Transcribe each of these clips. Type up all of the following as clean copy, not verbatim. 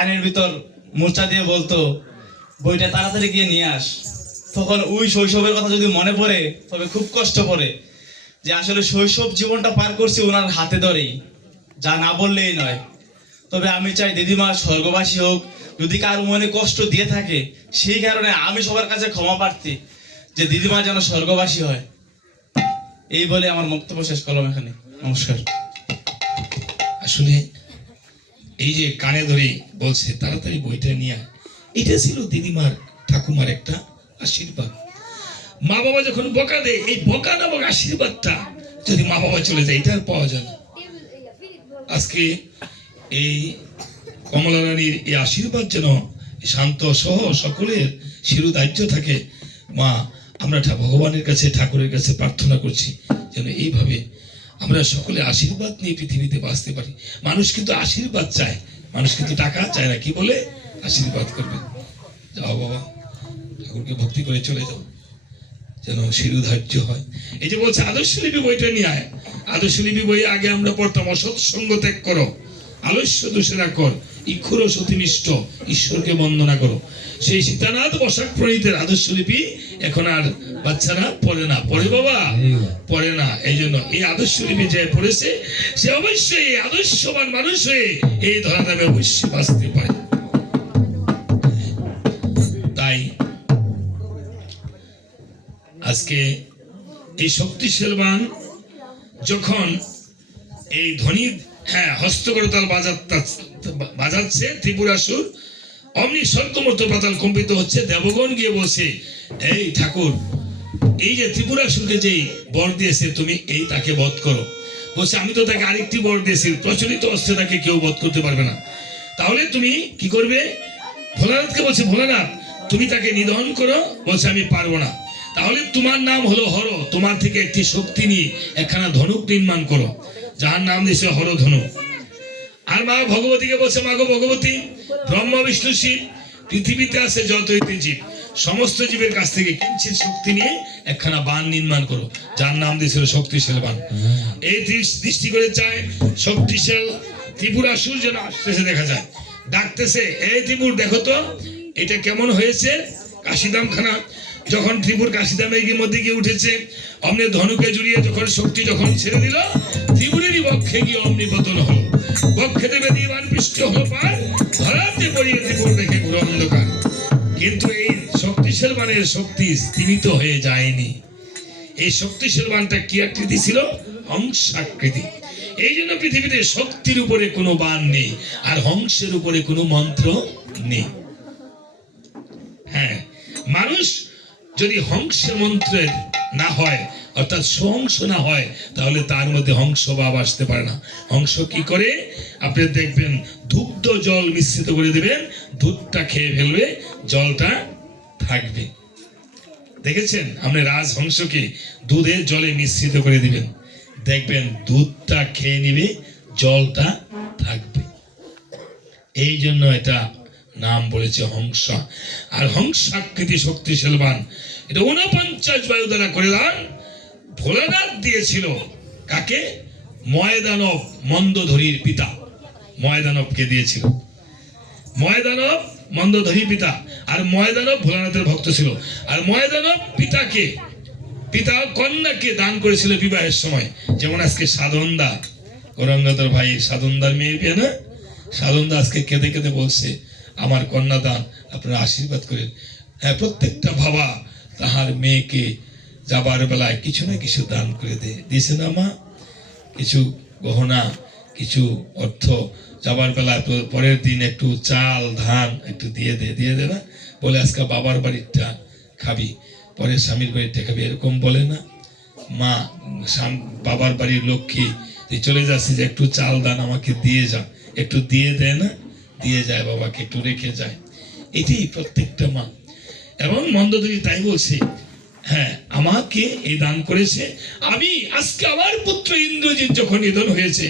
কানের ভিতর মূর্ছা দিয়ে বলতো বইটা তাড়াতাড়ি গিয়ে নিয়ে আস, তখন ওই শৈশবের কথা যদি মনে পড়ে তবে খুব কষ্ট পড়ে যে আসলে শৈশব জীবনটা পার করছি ওনার হাতে ধরেই, যা না বললেই নয়। তবে আমি চাই দিদিমা স্বর্গবাসী হোক, যদি কারো মনে কষ্ট দিয়ে থাকে সেই কারণে আমি সবার কাছে ক্ষমা প্রার্থী যে দিদিমা যেন স্বর্গবাসী হয়। এই বলে আমার বক্তব্য শেষ করলাম এখানে। নমস্কার। আসলে এই যে কানে ধরে বলছে তাড়াতাড়ি বইটা নিয়ে আয়, এটা ছিল দিদিমার ঠাকুমার একটা আশীর্বাদ। মা বাবা যখন বকা দেয়, এই বকা নামক আশীর্বাদটা যদি মা বাবা চলে যায় এটা আর পাওয়া যায় না। আজকে এই কমলা রানীর এই আশীর্বাদ যেন শান্ত সহ সকলের শিরোধার্য থাকে। মা, আমরা ভগবানের কাছে ঠাকুরের কাছে প্রার্থনা করছি যেন এইভাবে আমরা সকলে আশীর্বাদ নিয়ে পৃথিবীতে বাঁচতে পারি। মানুষ কিন্তু আশীর্বাদ চায়, মানুষ কিন্তু টাকা চায় না। কি বলে? আশীর্বাদ করবে। যাও বাবা, ঠাকুরকে ভক্তি করে চলে যাও, যেন শিরোধার্য হয়। এই যে বলছে আদর্শলিপি বইটা নিয়ে আয়। আদর্শলিপি বই আগে আমরা পড়তাম অসৎ সঙ্গ ত্যাগ করো, আলস্য দোষেরা কর, ইক্ষুর সতীনিষ্ঠ, ঈশ্বরকে বন্দনা করো। সেই সীতানাথ বসাক প্রণীতের আদর্শলিপি এখন আর বাচ্চারা পড়ে না। পড়ে বাবা? পড়ে না। এই জন্য এই আদর্শলিপি যে পড়েছে সে অবশ্যই আদর্শবান মানুষ হয়ে এই ধরাধামে অবশ্যই বাঁচতে পারে। তাই আজকে এই শক্তিশালবান যখন এই ধ্বনি হস্তকরতাল বাজাচ্ছে ত্রিপুরাসুর, অমনি স্বর্গমর্ত পাতাল কম্পিত হচ্ছে। দেবগণ গিয়ে বলছে, এই ঠাকুর, এই যে ত্রিপুরাসুরকে যেই বর দিয়েছে তুমি, এই তাকে বধ করো। বলছে, আমি তো তাকে আরেকটি বর দিয়েছি, প্রচলিত অস্ত্রে তাকে কেউ বধ করতে পারবে না। তাহলে তুমি কি করবে? ভোলানাথকে বলছে, ভোলানাথ তুমি তাকে নিধন করো। বলছে, আমি পারবো না। তাহলে তোমার নাম হলো হর, তোমার থেকে একটি শক্তি নিয়ে একখানা ধনুক নির্মাণ করো, যার নাম দিয়েছে হরধনু। আর মা ভগবতীকে বলছে, মা গো ভগবতী, ব্রহ্মা বিষ্ণু শিব পৃথিবীতে আছে যতই জীব, সমস্ত জীবের কাছ থেকে কিঞ্চিত শক্তি নিয়ে একখানা বাণ নির্মাণ করো, যার নাম দিয়েছিল শক্তিশাল বাণ। এই দৃষ্টি করে চায় শক্তিশাল ত্রিপুরাসুর যেন আসতেছে, দেখা যায় ডাকতেছে, এই ত্রিপুর দেখো তো এটা কেমন হয়েছে কাশিদাম খানা। যখন ত্রিপুর কাশিদামের মধ্যে গিয়ে উঠেছে, অমনি ধনুকে জুড়িয়ে যখন শক্তি যখন ছেড়ে দিল, ত্রিপুরেরই বক্ষে গিয়ে অমনি পতন হলো। বক্ষেতে বেদিবান পৃষ্ঠ হলো পার, ধরাতে পড়িয়ে ত্রিপুর দেখে ঘুর অন্ধকার। কিন্তু এই শক্তিশাল বানের শক্তি স্তীমিত হয়ে যায়নি। এই শক্তিশাল বানটা কি আকৃতি ছিল? হংসাকৃতি। এই জন্য পৃথিবীতে শক্তির উপরে কোনো বান নেই, আর হংসের উপরে কোনো মন্ত্র নেই। হ্যাঁ, মানুষ যদি হংস মন্ত্রের না হয়, অর্থাৎ সহংস না হয়, তাহলে তার মধ্যে হংস ভাব আসতে পারে না। হংস কি করে? আপনি দেখবেন দুগ্ধ জল মিশ্রিত করে দেবেন, দুধটা খেয়ে ফেলবে, জলটা থাকবে। দেখেছেন আপনি রাজহংসকে দুধে জলে মিশ্রিত করে দিবেন, দেখবেন দুধটা খেয়ে নিবে, জলটা থাকবে। এই জন্য এটা নাম বলেছে হংস। আর হংসাকৃতি শক্তিশালবান, এটা 49 বায়ু দ্বারা করে দান ভোলানাথ দিয়েছিল। কাকে? ময়দানব, মন্দধরীর পিতা ময়দানবকে দিয়েছিল। ময়দানব মন্দধরী পিতা, আর ময়দানব ভোলানাথের ভক্ত ছিল। আর ময়দানব পিতাকে, পিতা কন্যাকে দান করেছিল বিবাহের সময়। যেমন আজকে সাধনদা, গৌরাঙ্গধর ভাই সাধনদার মেয়ের বিয়ে না, সাধনদা আজকে কেঁদে কেঁদে বলছে, আমার কন্যা দান, আপনারা আশীর্বাদ করেন। হ্যাঁ, প্রত্যেকটা বাবা তাহার মেয়েকে যাবার বেলায় কিছু না কিছু দান করে দিয়েছে না মা? কিছু গহনা, কিছু অর্থ, যাবার বেলায় পরের দিন একটু চাল ধান একটু দিয়ে দে না, বলে আজকে বাবার বাড়িরটা খাবি, পরে স্বামীর বাড়িরটা খাবি, এরকম বলে না মা? বাবার বাড়ির লক্ষ্মী চলে যাচ্ছে, যে একটু চাল দান আমাকে দিয়ে যা, একটু দিয়ে দেয় না, দিয়ে যায় বাবাকে, একটু রেখে যায়। এটাই প্রত্যেকটা মা। এবং মন্দধরী তাই বলছে, হ্যাঁ আমাকে এই দান করেছে, আমি আজকে আমার পুত্র ইন্দ্রজিৎ যখন নিধন হয়েছে,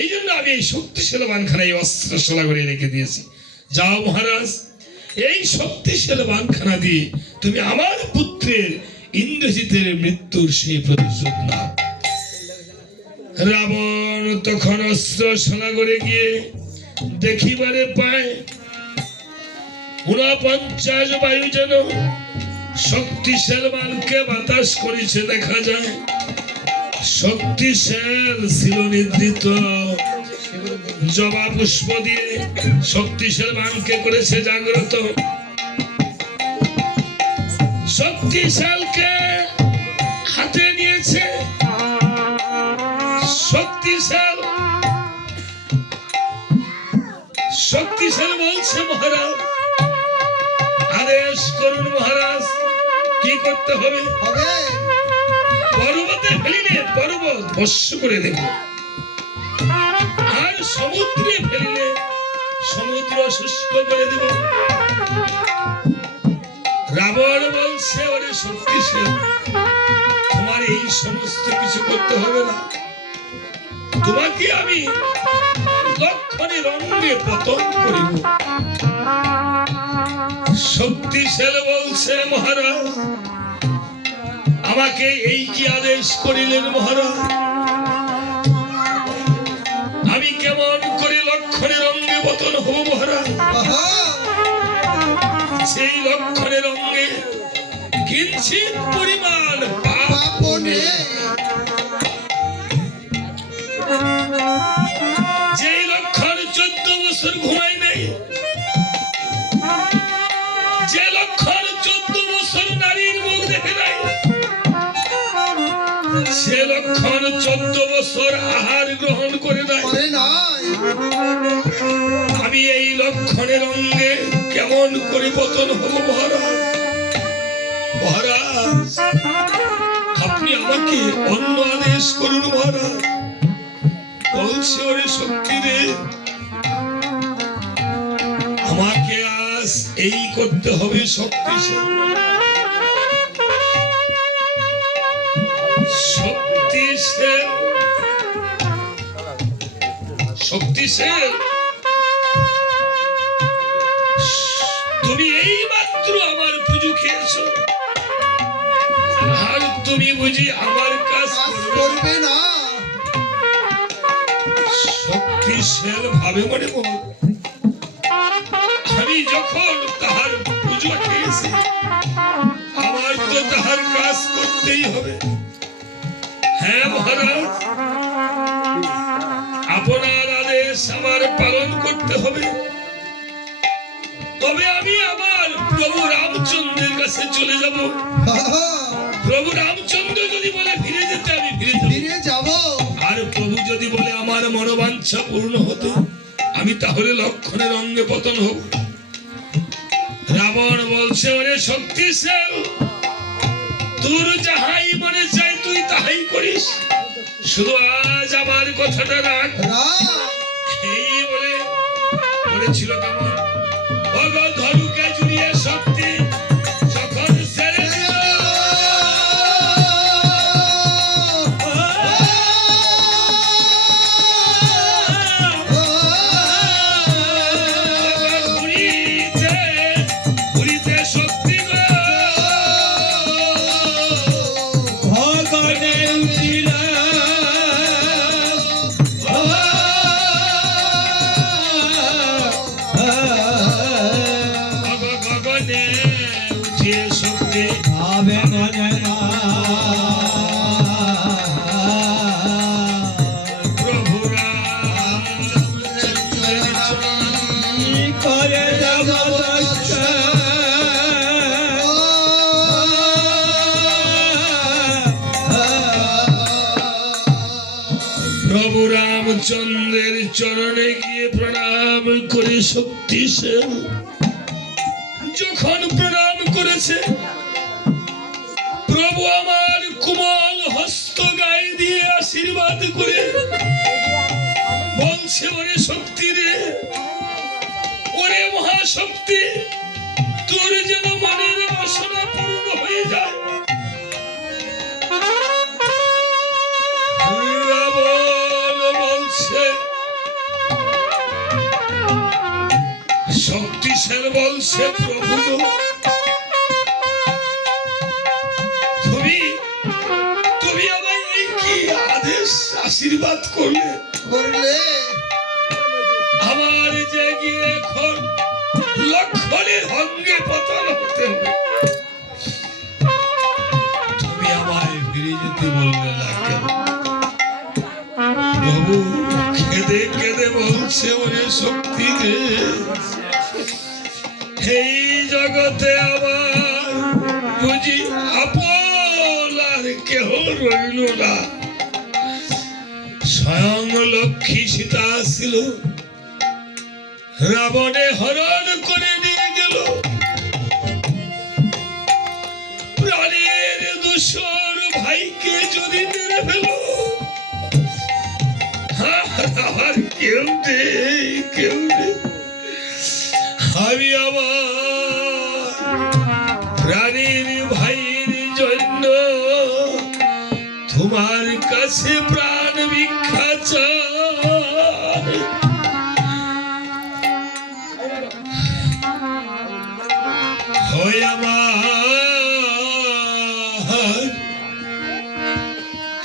এই জন্য আমি এই শক্তিশাল বানখানা এই অস্ত্রশালা করে রেখে দিয়েছি। যাও মহারাজ, এই শক্তিশাল বানখানা দিয়ে তুমি আমার পুত্রের ইন্দ্রজিতের মৃত্যুর সেই প্রতিশোধ নাও। রাবণ তখন অস্ত্রশালা করে গিয়ে দেখিবারে পায় 49 বায়ু যেন শক্তিশাল মানকে বাতাস করেছে দেখা যায়। শক্তিশাল ছিল নিদ্রিত, জবা পুষ্প দিয়ে শক্তিশাল মানকে করেছে জাগ্রত। শক্তিশালকে হাতে নিয়েছে, শক্তিশাল শক্তিশাল বলছে মহারাজ আদেশ করুন মহারাজ, কি করতে হবে? পর্বতে ফেলিলে পর্বত ভস্ম করে দেব, আর সমুদ্রে ফেলিলে সমুদ্র শুষ্ক করে দেব। রাবণ বলছে ওরে শক্তিশাল, তোমার এই সমস্ত কিছু করতে হবে না, তোমাকে আমি লক্ষণে রঙে পতন করিব। শক্তিশাল বলছে মহারাজ আমাকে এই কি আদেশ করিলেন মহারাজ, আমি কেমন করে লক্ষণের অঙ্গে পতন হব মহারাজ? সেই লক্ষণের অঙ্গে কিঞ্চিত পরিমাণ পাপ নেই। যেই লক্ষণ 14 বছর ঘুমাই নাই, যে লক্ষণ 14 বছর নারীর মুখ দেখে নাই, সে লক্ষণ 14 বছর আহার গ্রহণ করে নাই। আমি এই লক্ষণের অঙ্গে কেমন করে পতন হব মহারাজ? মহারাজ আপনি আমাকে অন্য আদেশ করুন মহারাজ। বলছে ওরে শক্তি রে, আমাকে আজ এই করতে হবে শক্তিশাল। শক্তিশাল শক্তিশাল তুমি এই মাত্র আমার পুজো খেয়েছো, আর তুমি বুঝি আমার কাজ করবে না? শক্তিশাল ভাবে মনে মনে আমি যখন তাহার পুজো খেয়েছি, আমার তো তাহার কাজ করতেই হবে। হ্যাঁ মহারাজ, আপনার আদেশ আমার পালন করতে হবে। তবে আমি আমার প্রভু রামচন্দ্রের কাছে চলে যাব। প্রভু রামচন্দ্র যদি বলে ফিরে যেতে, আমি ফিরে যাব। আর প্রভু যদি বলে আমার মনোবাঞ্ছা পূর্ণ হতে, আমি তাহলে লক্ষণের অঙ্গে পতন হব। রাবণ বলছে ওরে শক্তিশাল, তোর যাহাই মনে চাই তুই তাহাই করিস, শুধু আজ আমার কথাটা রাখ। এই বলে বলেছিল কেমন ধরুকে জুড়িয়ে শক্তি যখন ছেড়ে দিল, ঘুরিতে শক্তি ভগনে উঠিল, ভগনে উঠিয়ে শক্তি ভাবে মনে না। প্রভু করে প্রভু রামচন্দ্রের চরণে গিয়ে প্রণাম করে শক্তিশাল যখন প্রণাম করেছে, প্রভু আমার কোমল হস্ত গায়ে দিয়ে আশীর্বাদ করে বলছে ওরে শক্তি রে, ওরে মহাশক্তি, তোর যেন মনের বাসনা পূর্ণ হয়ে যায়। রাবণ বলছে শক্তিশাল বলছে প্রভু তুমি আমায় এই কি আদেশ আশীর্বাদ করলে? আমার যে গিয়ে এখন লক্ষণের এই জগতে আমার বুঝি আপন আর কেহ রইল না। স্বয়ং লক্ষ্মী সীতা ছিল, রাবণে হরণ করে নিয়ে গেল। প্রাণের দূষর ভাইকে যদি মেরে ফেল, আমার কেউ নেই, কেউ নেই। আমি আমার প্রাণের ভাইয়ের জন্য তোমার কাছে প্রাণ ভিক্ষা চাই। হয়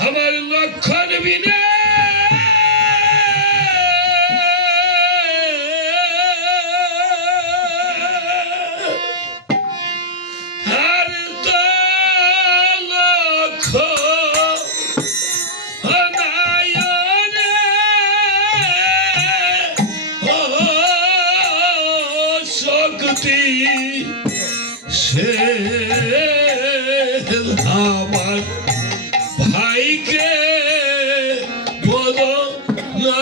আমার লক্ষণ বিনে সে আমার ভাইকে বলো না।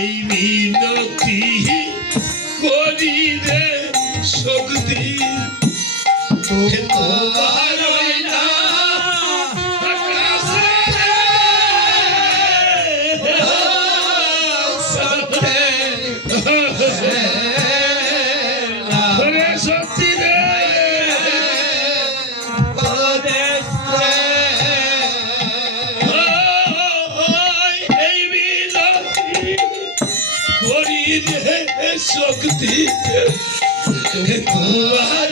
এই মিনতি করি রে শক্তি তোমার না শক্তি রে শক্তি তোমার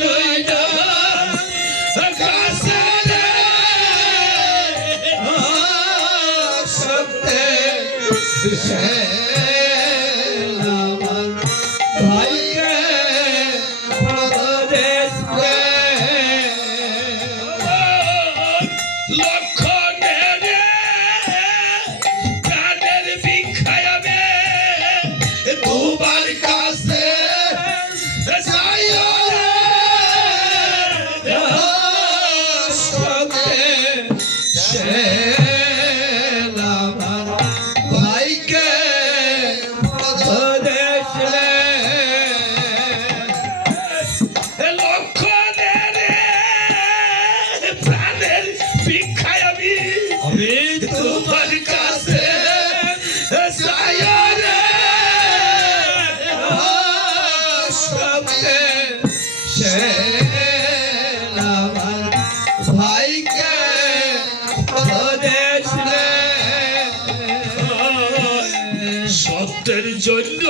সত্যের জন্য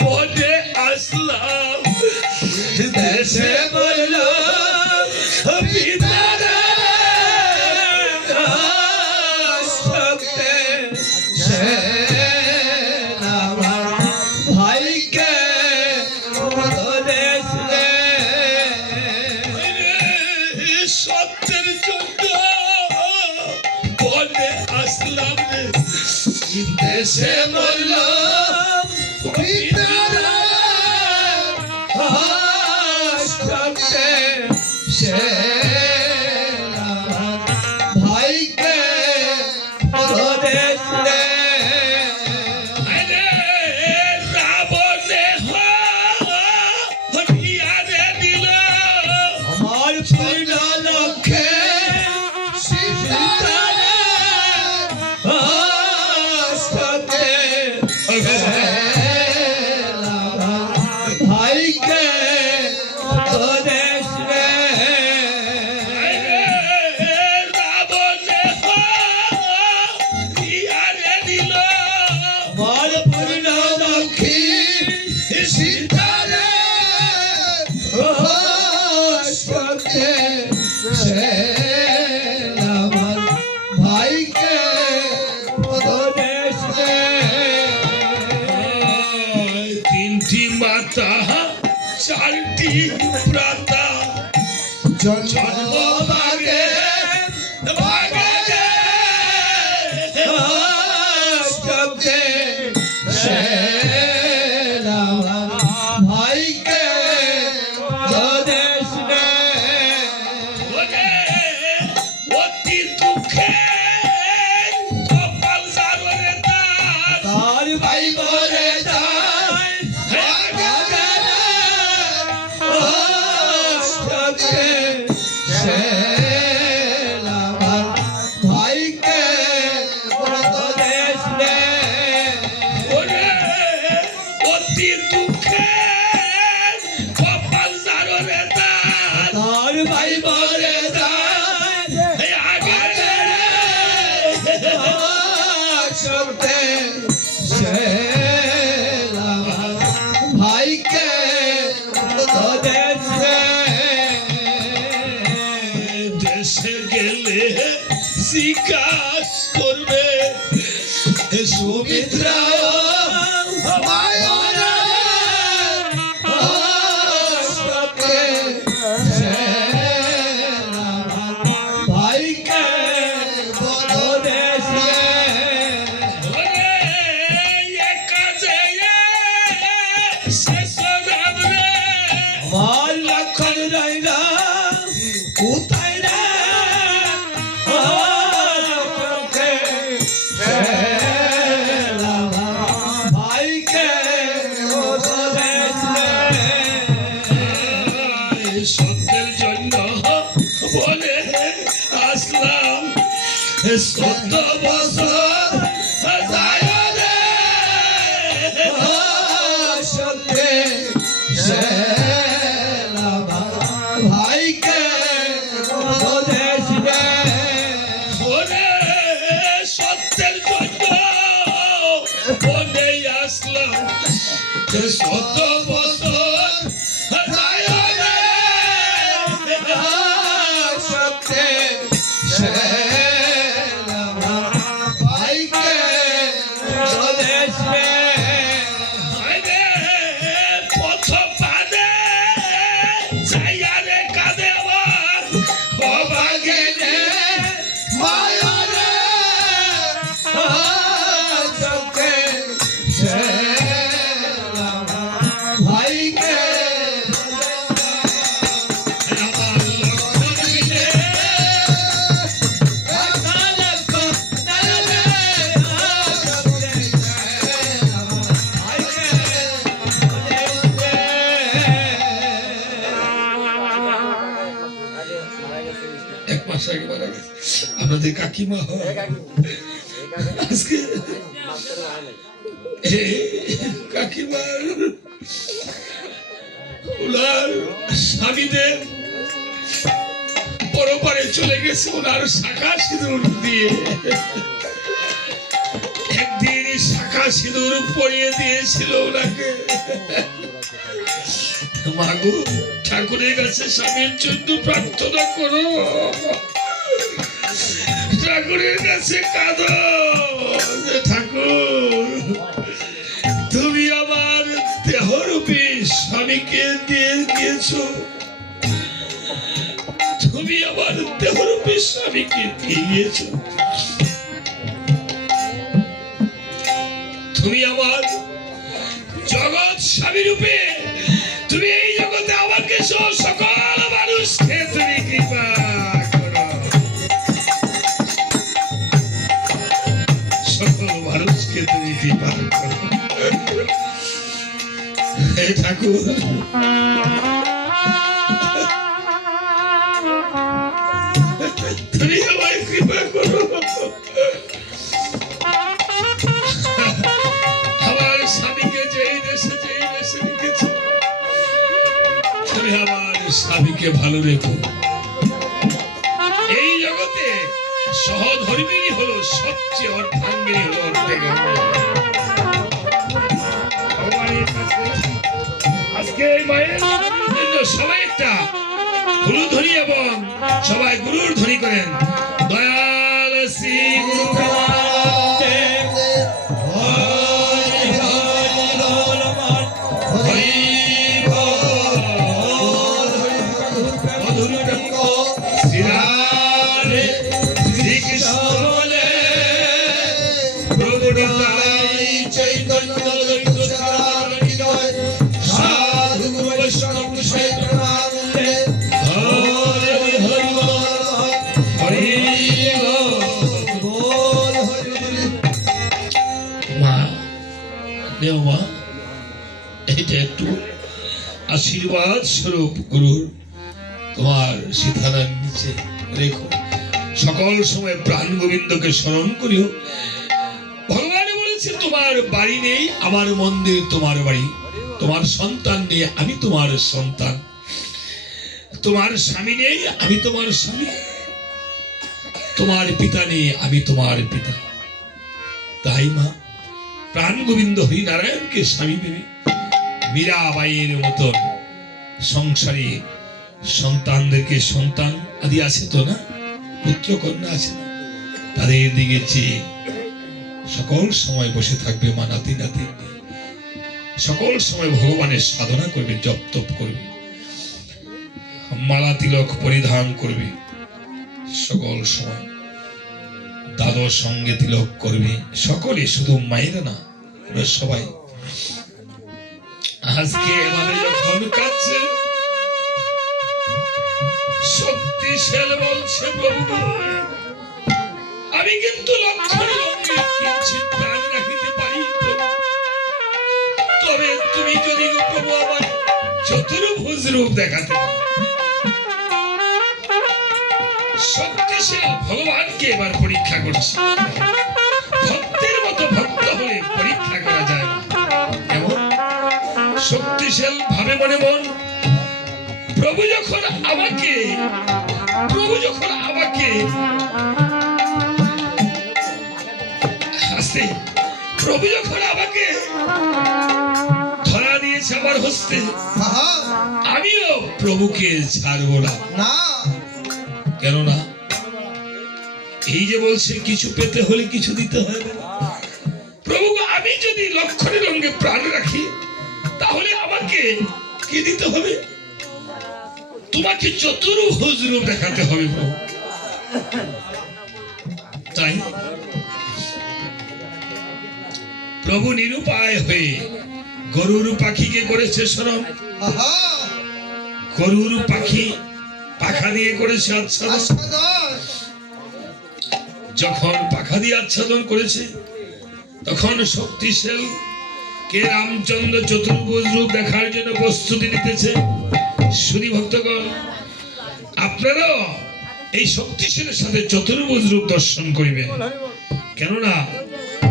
বনে আসলাম, দেশে বললাম পিতারা সত্যের ভাইকে সত্যের জন্য বনে আসলাম, দেশে বললাম পিতারা সে ভাইকে রাবণে হিয়ারে দিল আমার পূর্ণ লক্ষ্যে সীতারা সে আমার ভাইকে দেশ নে ওরে অতি দুঃখে কপাল জাররে তার তার ভাই মরে যায় সে আমার ভাইকে দেশ নে ওরে অতি দুঃখে কপাল জাররে তার তার ভাই মরে যায় এই আগে সত্যে সে আমার ভাইকে দেশ নে দেশে গেলে জিজ্ঞাস করবে সুমিত্রা মায়েরা সত্যে সে আমার ভাইকে দেশ নে ওরে একা যেয়ে শেষ রাবরে আমার লক্ষণ রইরা কোথায় রে ভাইকে সত্যের জন্য বলে আসলাম সত্য বছর যায় রে সত্যে সে ভাইকে দেশ নে ওরে সত্যের জন্য বলে আসলাম সত্য বছর যায় রে সত্যে সে ভাইকে দেশ নে আরে পথ পানে যাইয়া রে কাঁদে আমার অভাগে রে মায়া রে সত্যে সে ভাইকে আমার লক্ষ্মণ রে এক মাস আগে মারা গেছে আপনাদের কাকিমা হয় আজকে কাকিমার ওনার স্বামীদের পরপারে চলে গেছে ওনার শাখা সিঁদুর দিয়ে একদিন শাখা সিঁদুর পরিয়ে দিয়েছিল ওনাকে মাগো ঠাকুরের কাছে স্বামীর জন্য প্রার্থনা করো ঠাকুরের কাছে কাঁদো যে ঠাকুর তুমি আমার দেহরূপী স্বামীকে দিয়ে দিয়েছো তুমি আমার দেহরূপী স্বামীকে দিয়ে দিয়েছো তুমি আমার জগৎ স্বামী রূপে তুমি এই জগতে আমাকে সহ সকল মানুষকে তুমি কৃপা করো সকল মানুষকে তুমি কৃপা করো হে ঠাকুর তুমি আমায় কৃপা করো আমার স্বামীকে যেই দেশে রেখেছো তুমি আমার স্বামীকে ভালো রেখো এই জগতে সহধর্মিনী হলো সবচেয়ে অর্ধাঙ্গিনী হলো অর্ধেগঙ্গা ভগবানের কাছে আজকে এই মায়ের জন্য সবাই একটা গুরু ধ্বনি এবং সবাই গুরুর ধ্বনি করেন দয়াল শ্রী গুরু চৈতন্য নেও মা, এটা একটু আশীর্বাদ স্বরূপ গুরুর তোমার সীতানার নিচে রেখো। সকল সময় প্রাণ গোবিন্দকে স্মরণ করিও। ভগবান বলেছে তোমার বাড়ি নেই, আমার মন্দির তোমার বাড়ি। তোমার সন্তান নেই, আমি তোমার সন্তান। তোমার স্বামী নেই, আমি তোমার স্বামী। তোমার পিতা নেই, আমি তোমার পিতা। তাই মা, প্রাণ গোবিন্দ হরিনারায়ণকে স্বামী ভেবে মীরাবাইয়ের মতন সংসারে সন্তানদেরকে, সন্তান আদি আছে তো না, পুত্র কন্যা আছে না, তাদের দিকে চেয়ে সকল সময় বসে থাকবে মা, নাতি নাতি সকল সময় ভগবানের সাধনা করবে, জপ তপ করবে, মালা তিলক পরিধান করবে, সকল সময় দাদর সঙ্গে তিলক করবে। সকলে, শুধু মায়েরা না, আমরা সবাই। আজকে এভাবে যখন কাছে শক্তিশাল বলছে প্রভু, আমি কিন্তু লক্ষণের অঙ্গে কিঞ্চিৎ প্রাণ রাখিতে পারি প্রভু। তবে তুমি যদি প্রভু আমার চতুর্ভুজ রূপ দেখাতে পারো। শক্তিশাল ভগবানকে এবার পরীক্ষা করছি। ভক্তের মতো ভক্ত হলে পরীক্ষা করা যায় না। এমন শক্তিশাল ভাবে মনে মন প্রভু যখন আমাকে হাসে, প্রভু যখন আমাকে ধরা দিয়েছে আমার হস্তে, আহা, আমিও প্রভুকে ছাড়বো না। না, কেননা এই যে বলছে কিছু পেতে হলে কিছু দিতে হয়। প্রভু, আমি যদি লক্ষণের অঙ্গে প্রাণ রাখি, তাহলে আমাকে কি দিতে হবে? তোমাকে চতুর্ভুজ রূপ দেখাতে হবে প্রভু। তাই প্রভু নিরুপায় হয়ে গরুর পাখিকে করেছে স্মরণ। আহা, গরুর পাখি পাখা দিয়ে করেছে আচ্ছাদন। আস্বাদন, যখন পাখা দিয়ে আচ্ছাদন করেছে, তখন শক্তিশাল কে রামচন্দ্র চতুর্ভুজ রূপ দেখার জন্য প্রস্তুতি নিতেছে। শুনি ভক্তগণ, আপনারাও এই শক্তিশালের সাথে চতুর্ভুজ রূপ দর্শন করিবেন। কেননা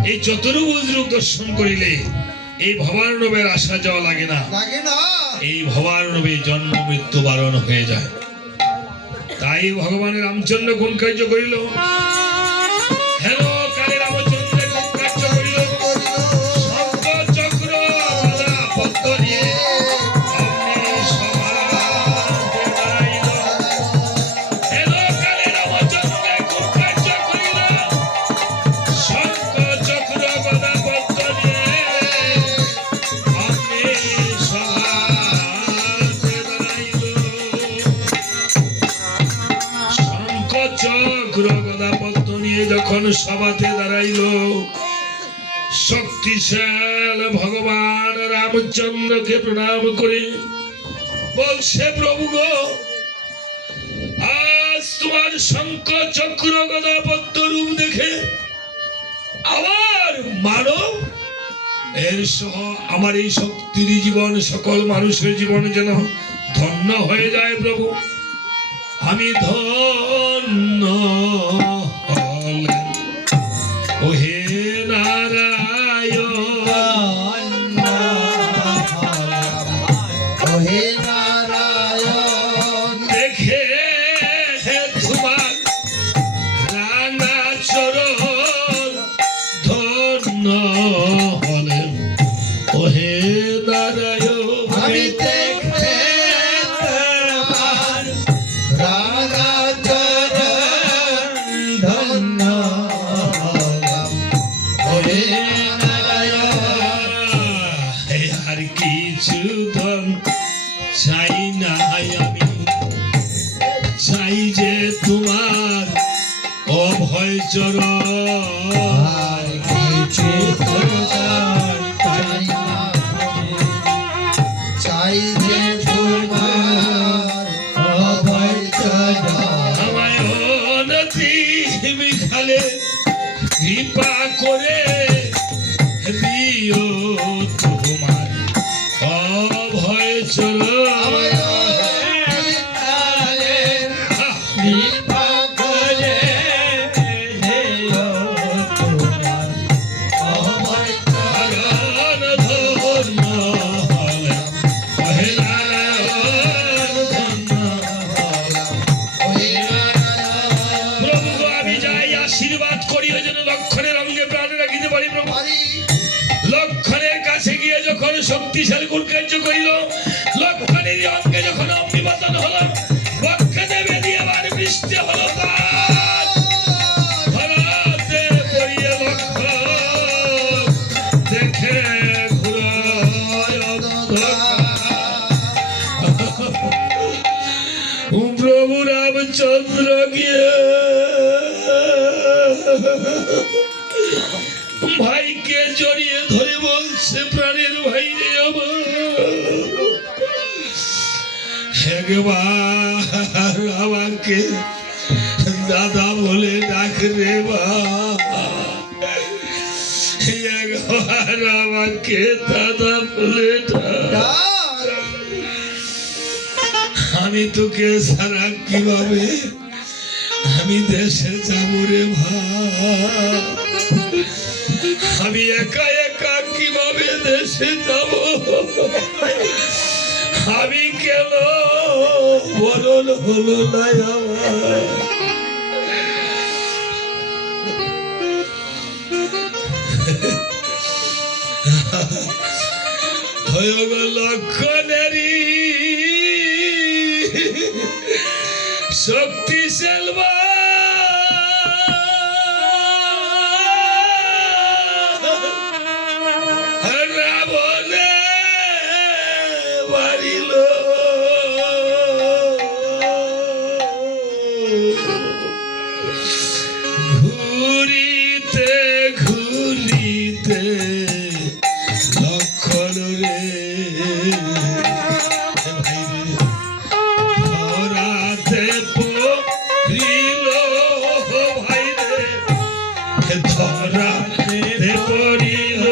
এই চতুর্ভুজ রূপ দর্শন করিলে এই ভবার্ণবের আসা যাওয়া লাগে না। লাগে না, এই ভবার্ণবে জন্ম মৃত্যু বারণ হয়ে যায়। তাই ভগবানের রামচন্দ্র কোন কার্য করিল? হেন কালে রামচন্দ্র কোন কার্য করিল? শঙ্খ চক্র গদা পদ্ম নিয়ে অগ্নি সভাতে দাঁড়াইল। হেন কালে রামচন্দ্র কোন কার্য করিল? শঙ্খ চক্র গদা পদ্ম নিয়ে অগ্নি সভাতে দাঁড়াইল। শঙ্খ চক্র গদা পদ্ম নিয়ে যখন সভাতে দাঁড়াইল, শক্তিশাল ভগবান রামচন্দ্রকে প্রণাম করে বলছে, প্রভু গো, আজ তোমার শঙ্খ চক্র গদা পদ্ম রূপ দেখে আমার মানব এর সহ আমার এই শক্তির জীবন, সকল মানুষের জীবন যেন ধন্য হয়ে যায় প্রভু। আমি ধন্য হলেন ওহে নারায়ণ। ওহে নারায়ণ, দেখে তোমার রাঙা চরণ ধন্য হলেন ওহে নারায়ণ। আমি দেখতে তোমার রাঙা চরণ ধন্য হলাম। ওহে নারায়ণ, আর কিছু ধন চাই না আমি, চাই যে তোমার অভয় চরণ। আর কিছু দরকার চাই না, চাই যে তোমার অভয় চরণ। আমায় অনতি বিখালে কৃপা করে দিও শক্তিশালী কোন কার্য করিল লক্ষণের অঙ্গে যখন অগ্নিপতন হলো বক্ষে দেবে দিয়ে আবার বৃষ্টি হলো পাত ধরাতে পড়িয়ে লক্ষণ দেখে ঘুরায় অন্ধকার। প্রভু রামচন্দ্র গিয়ে ভাইকে জড়িয়ে ধরে বলছে প্রাণের ভাই রে আমার একবার আমাকে দাদা বলে ডাক রে বা একবার আমাকে দাদা বলে ডাক। আমি তোকে সারা কিভাবে আমি দেশে যাব রে ভাই আমি একা একা কিভাবে দেশে যাব আমি কেন বলল হলো না আমার হয়ে গেল লক্ষণেরই শক্তি সেলবা রাবণে বাড়িল ঘুরিতে ঘুরিতে লক্ষণ রে ধরাতে পড়িল ভাই রে ধরাতে পড়িল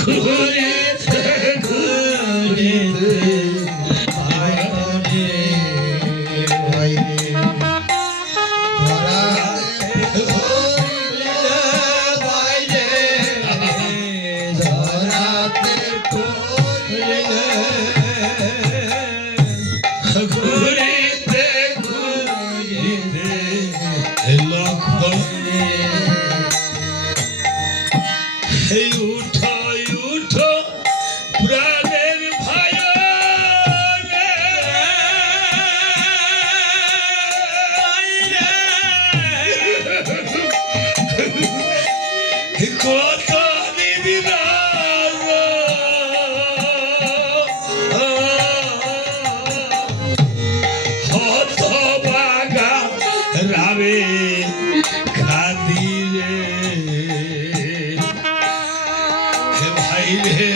ঘুরিতে ঘুরিতে ঘুরিতে ঘুরিতে লক্ষণ এই উঠো উঠো প্রাণের ভাই কত নিবিনা হত বাগা রাবে খাদিরে হে ভাই রে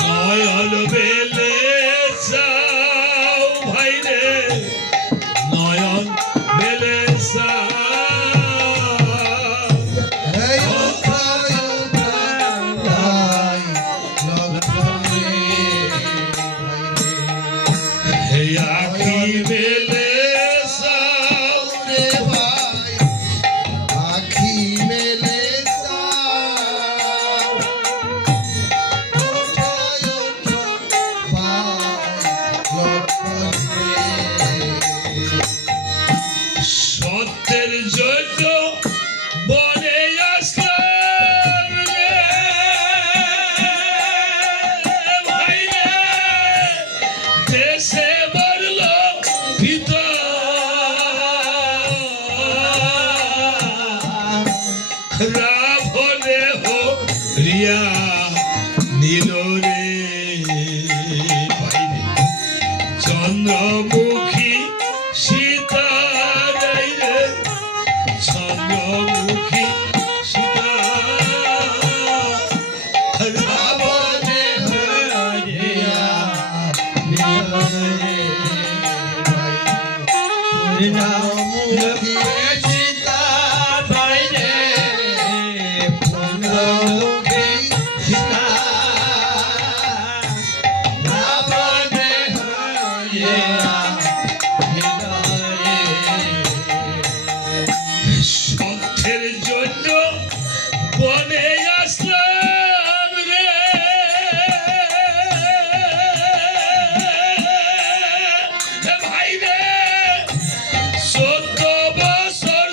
নয়ন বেলে যাও ভাই রে নয়ন বেলে যাও হে আখি বেলে যাও সত্যের জন্য বনে আসলাম রে ভাই রে দেশে মরল ভিতর রাবণে হরিয়া নীল রে ভাই রে চন্দ্রমুখী সীতা রে চন্দ্রমুখী সীতা রাবণে সত্যের জন্য বনে আসলাম রে ভাই রে 14 বছর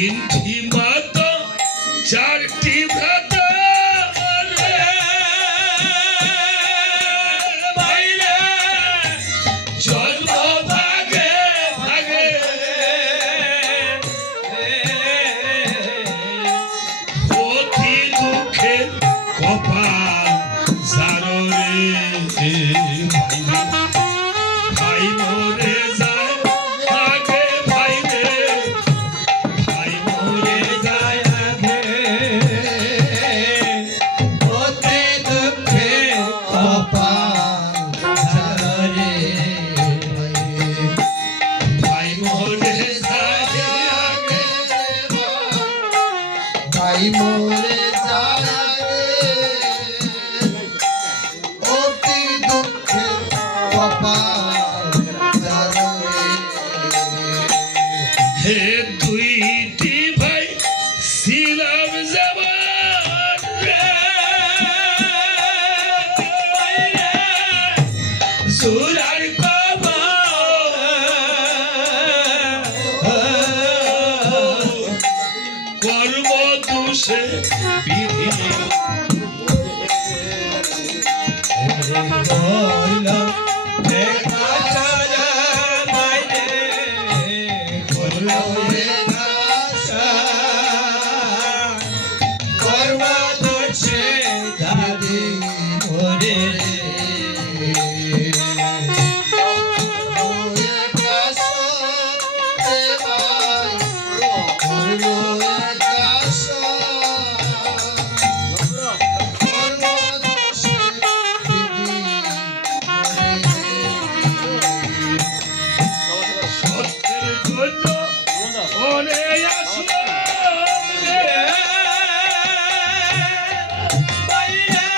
তিনটি মাতা চারটি ভ্রাতা রে ভাই রে, জন্ম ভাগে ভাগে অতি দুঃখের কপাল যারো রে ভাই মরে যায় আগে ভাই রে, ভাই মরে যায় আগে। অতি দুঃখে কপাল ঝরে ভাই মরে যায় আগে, ভাই মোরে যায় অতি দুঃখে কপাল ঝরে হে দুইটি ভাই ছিলাম জবান রে ভাই রে, জোরার কর্ম দোষে বিধি বলো দেখা ছাড়া মাইরে বলো দেখা করবা দোষে দাদি ওরে সত্যের জন্য ওরে আসলো রে ভাই রে,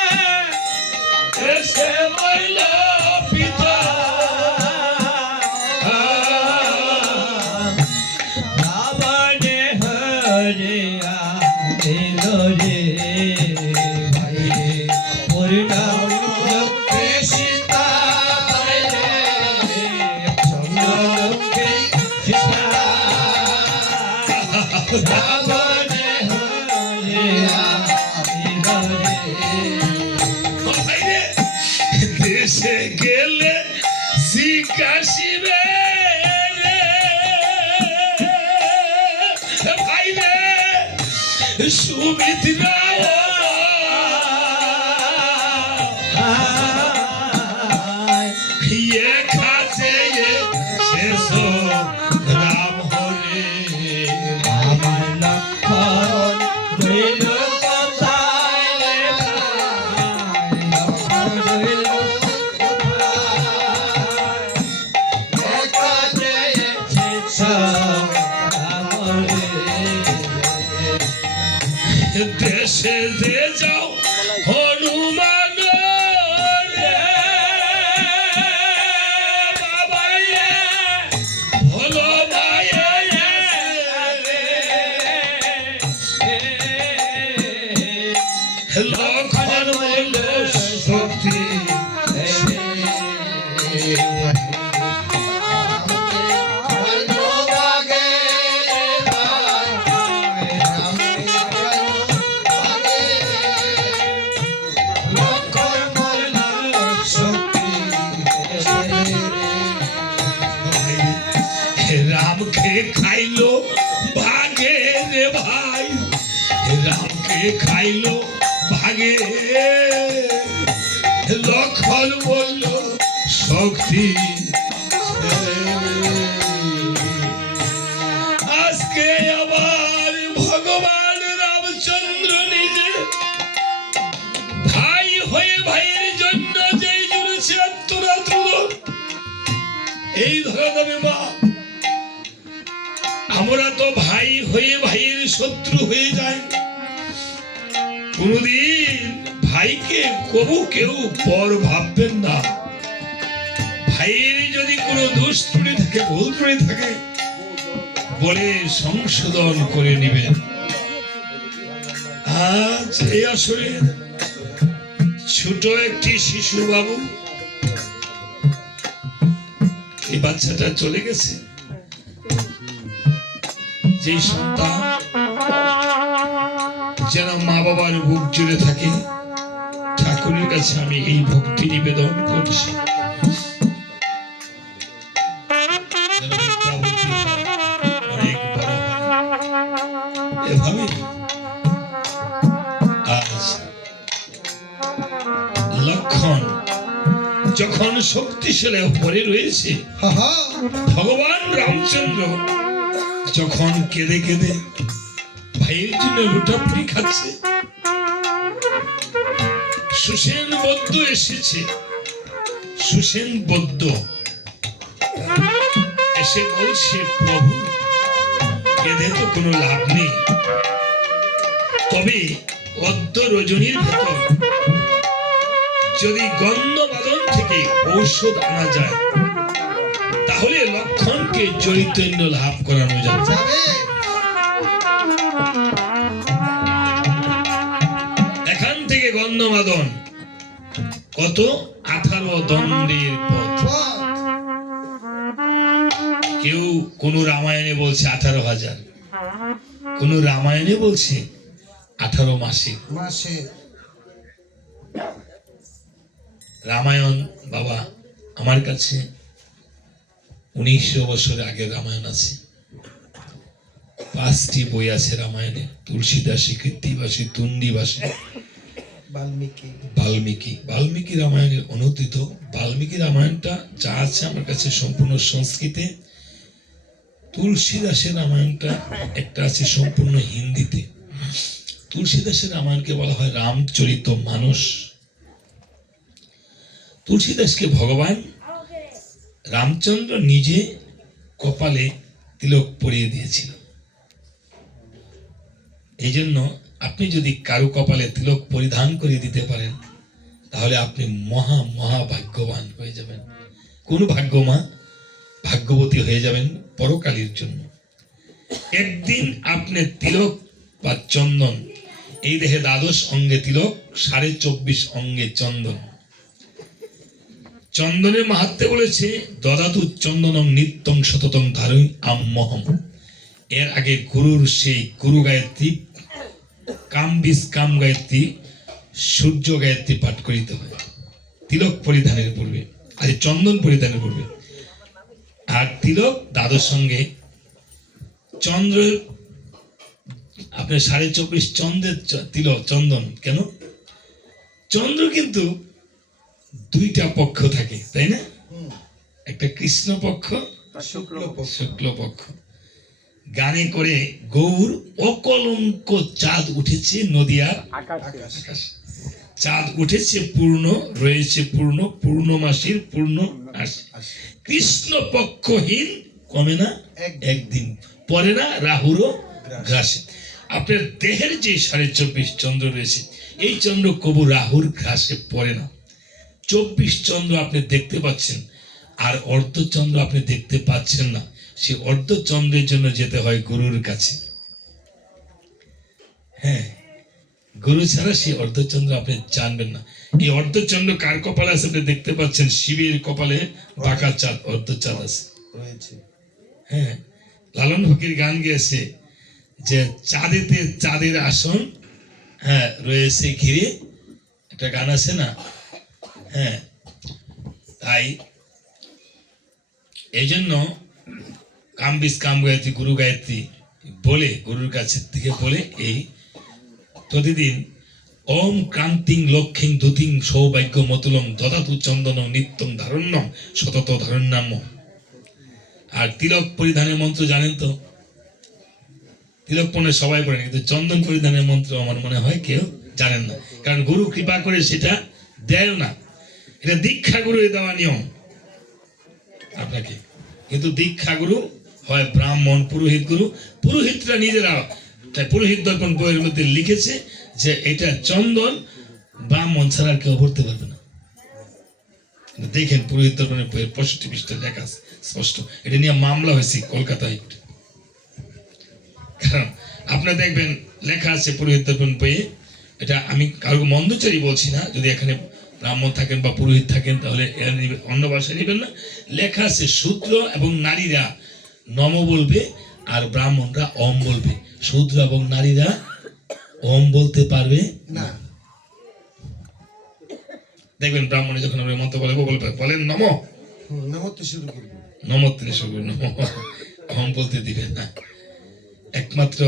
এসে মইল পিতা রাবণে হরে আলো রে ভাই রে পরিণাম লোকে সীতা ভাই রে চন্দ্র লোকে সীতা রাবণে হরে আলো রে ভাই রে, দেশে গেলে শিকাশিবে রে ভাই রে, সুমিত্রা ইয়ে খাচে শেষ রাম হরে আমার লক্ষণ রইল কোথায় রে ভাই লক্ষণ রইল কোথায় দেখা যেছে সব আমরে দেশে যে যাও হনুমান রে বাবা রে, হলো মায়ে রে, লক্ষণ বলল শক্তি রামকে খাইলো ভাগে রে ভাই, রামকে খাইলো ভাগে, লক্ষণ বলল শক্তি আজকে আবার ভগবান রামচন্দ্র নিজে ভাই হয়ে ভাইয়ের জন্য যেই জুড়েছে আত্মরাত্র এই ধরা দেবে মা। আমরা তো ভাই হয়ে ভাইয়ের শত্রু হয়ে যাই, কোনদিন ভাইকে কবু কেউ পর ভাববেন না। ভাইয়ের যদি কোনো দোষ ত্রুটি থাকে, ভুল ত্রুটি থাকে, বলে সংশোধন করে নেবেন। আজ এই আসরে ছোট একটি শিশু বাবু, এই বাচ্চাটা চলে গেছে, যে সন্তান যেন মা বাবার বুক জুড়ে থাকে, ঠাকুরের কাছে আমি এই ভক্তি নিবেদন করছি। যেন বিদ্যাবতী হয়, অনেক বড় হয়। এভাবে আজ লক্ষণ যখন শক্তিশালী পরে রয়েছে, ভগবান রামচন্দ্র যখন কেঁদে কেঁদে ভাইয়ের জন্য লুটাপুটি খাচ্ছে, সুসেন বৌদ্ধ এসেছে। সুসেন বৌদ্ধ এসে বলছে, প্রভু কেঁদে তো কোনো লাভ নেই, তবে অদ্য রজনীর ভেতর যদি গন্ধবাদন থেকে ঔষধ আনা যায়, তাহলে লক্ষণকে চৈতন্য লাভ করানো যাবে। এখান থেকে গন্ধবাদন কত? 18 দণ্ডের পথ। কেউ কোন রামায়ণে বলছে 18,000, কোন রামায়ণে বলছে 18 মাসে। রামায়ণ বাবা আমার কাছে 1900 বছর আগের রামায়ণ আছে। 5টি বই আছে রামায়ণে, তুলসীদাসী, কীর্তিবাসী, তুন্ডিবাসী, বাল্মীকি রামায়ণের অনুদিত। বাল্মীকি রামায়ণটা যা আছে আমার কাছে সম্পূর্ণ সংস্কৃতে। তুলসীদাসের রামায়ণটা একটা আছে সম্পূর্ণ হিন্দিতে। তুলসীদাসের রামায়ণকে বলা হয় রামচরিত মানস। তুলসীদাসকে ভগবান রামচন্দ্র নিজে কপালে তিলক পরিয়ে দিয়েছিল। এই জন্য আপনি যদি কারো কপালে তিলক পরিধান করে দিতে পারেন, তাহলে আপনি মহা মহা ভাগ্যবান হয়ে যাবেন। কোন ভাগ্যমা? ভাগ্যবতী হয়ে যাবেন পরকালীর জন্য। একদিন আপনি তিলক বা চন্দন, এই দেহে 12 অঙ্গে তিলক, 24.5 অঙ্গে চন্দন। চন্দনের মাহাত্ম্যে বলেছে, দদাতু চন্দনম নিত্যং সততং ধারৈ আম্মহম। এর আগে গুরুর সেই গুরু গায়ত্রী, কাম গায়ত্রী, সূর্য গায়ত্রী পাঠ করিতে হয় তিলক পরিধানের পূর্বে, আর চন্দন পরিধানের পূর্বে। আর তিলক 12 সঙ্গে চন্দ্র, আপনার 24.5 চন্দ্রের তিলক চন্দন। কেন? চন্দ্র কিন্তু 2টা পক্ষ থাকে, তাই না? একটা কৃষ্ণ পক্ষ, শুক্ল পক্ষ। গানে করে গৌর অকলঙ্ক চাঁদ উঠেছে নদিয়ার আকাশ। চাঁদ উঠেছে পূর্ণ, রয়েছে পূর্ণ, পূর্ণমাসীর পূর্ণ আসে। কৃষ্ণ পক্ষহীন কমে না একদিন, পরে না রাহুরও গ্রাসে। আপনার দেহের যে 24.5 চন্দ্র রয়েছে, এই চন্দ্র কবু রাহুর গ্রাসে পড়ে না। 24 চন্দ্র আপনি দেখতে পাচ্ছেন, আর অর্ধচন্দ্র আপনি দেখতে পাচ্ছেন না। সেই অর্ধচন্দ্রের জন্য যেতে হয় গুরুর কাছে। হ্যাঁ, গুরু ছাড়া সেই অর্ধচন্দ্র আপনি জানবেন না। এই অর্ধচন্দ্র কার কপালে আছে আপনি দেখতে পাচ্ছেন? শিবের কপালে বাঁকা চাঁদ, অর্ধচাঁদ আছে। হ্যাঁ, লালন ফকির গান গেয়েছে যে চাঁদেতে চাঁদের আসন, হ্যাঁ, রয়েছে ঘিরে, একটা গান আছে না? হ্যাঁ, তাই এই জন্য কাম গায়ত্রী, গুরু গায়ত্রী বলে, গুরুর কাছে থেকে বলে, এই প্রতিদিন ওম ক্রান্তিং লক্ষ্মীং দুতিং সৌভাগ্য মতুলং দদাতু চন্দনং নিত্যং ধারণ্যম সতত ধারণ্যাম। আর তিলক পরিধানের মন্ত্র জানেন তো? তিলক পরে সবাই পড়েন, কিন্তু চন্দন পরিধানের মন্ত্র আমার মনে হয় কেউ জানেন না, কারণ গুরু কৃপা করে সেটা দেয় না। এটা দীক্ষা গুরু দেওয়া নিয়ম আপনাকে। কিন্তু দীক্ষা গুরু হয় ব্রাহ্মণ, পুরোহিত গুরু। পুরোহিতরা নিজেরা, তাই পুরোহিত দর্পণ বইয়ের মধ্যে লিখেছে যে এটা চন্দন ব্রাহ্মণ ছাড়া আর কেউ ভরতে পারবে না। দেখেন পুরোহিত দর্পণের বইয়ের 65 পৃষ্ঠা লেখা স্পষ্ট। এটা নিয়ে মামলা হয়েছে কলকাতায়। কারণ আপনার দেখবেন লেখা আছে পুরোহিত দর্পণ বইয়ে, এটা আমি কারো মন্দচারী বলছি না, যদি এখানে ব্রাহ্মণ থাকেন বা পুরোহিত থাকেন তাহলে অন্য ভাষায় নেবেন না। লেখা আছে শূদ্র এবং নারীরা নম বলবে, আর ব্রাহ্মণরা ওম বলবে, শূদ্র এবং নারীরা ওম বলতে পারবে না। দেখবেন ব্রাহ্মণে যখন আমরা মন্ত্র বলেন নম, নামতে শুরু করবো। নমতে শুরু নম, ওম বলতে দিবেন না। একমাত্র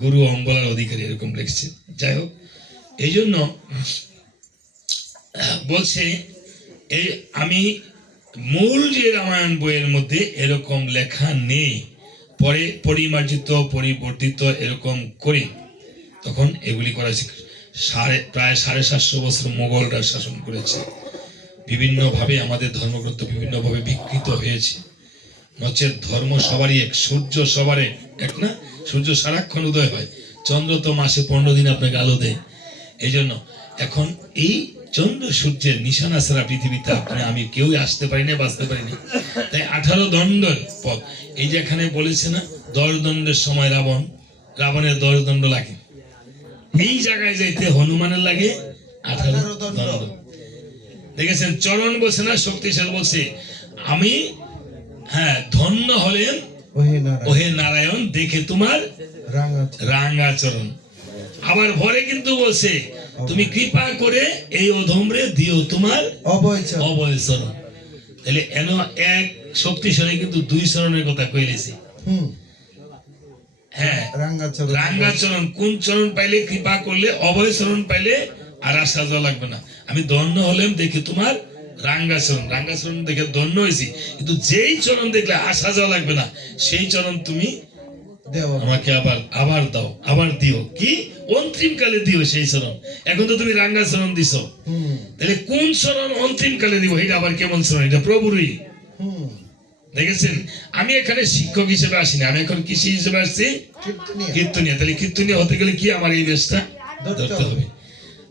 গুরু ওম বলার অধিকারী, এরকম লিখছে। যাই হোক, এই জন্য বলছে এই আমি মূল যে রামায়ণ বইয়ের মধ্যে এরকম লেখা নেই, পরে পরিমার্জিত পরিবর্তিত এরকম করে তখন এগুলি করা হয়েছে। প্রায় 750 বছর মোগলরা শাসন করেছে, বিভিন্নভাবে আমাদের ধর্মগ্রন্থ বিভিন্নভাবে বিকৃত হয়েছে। নচেত ধর্ম সবারই এক, সূর্য সবার এক না, সূর্য সারাক্ষণ উদয় হয়, চন্দ্র তো মাসে 15 দিন আপনাকে আলো দেয়। এই জন্য এখন এই চন্দ্র সূর্যের নিশানা ছাড়া পৃথিবীতে আপনি আমি কেউ আসতে পারি না, বাঁচতে পারিনি। তাই 18 দণ্ডের পথ, এই যে এখানে বলেছে না 10 দণ্ডের সময় রাবণের 10 দণ্ড লাগে, এই জায়গায় যাইতে হনুমানের লাগে 18 দণ্ড। দেখেছেন চরণ বলছে না, শক্তিশালী বলছে আমি, হ্যাঁ ধন্য হলেন ওহে নারায়ণ দেখে তোমার রাঙা চরণ। আবার ভরে কিন্তু বলছে তুমি কৃপা করে এই অধমরে দিও তোমার অভয় চরণ। তাহলে এন এক শক্তিশালী কিন্তু 2 চরণের কথা কইলেছি। হ্যাঁ, রাঙ্গা চরণ, কোন চরণ পাইলে কৃপা করলে, অভয় চরণ পাইলে আর আসা যাওয়া লাগবে না। আমি ধন্য হলাম দেখে তোমার রাঙ্গা চরণ দেখে ধন্য হয়েছি, কিন্তু যেই চরণ দেখলে আসা যাওয়া লাগবে না সেই চরণ তুমি আমাকে আবার দাও, আবার দিও। কি অন্তিম কালে দিও সেই চরণ। এখন তো তুমি রাঙ্গা চরণ দিছো, তাহলে কোন চরণ অন্তিম কালে দিব? এটা আবার কেমন চরণ? এটা প্রভুরই। দেখেছেন, আমি এখানে শিক্ষক হিসেবে আসিনি, আমি এখন কৃষি হিসেবে আসছি, কীর্তনিয়া। তাহলে কীর্তনিয়া হতে গেলে কি আমার এই বেশটা ধরতে হবে।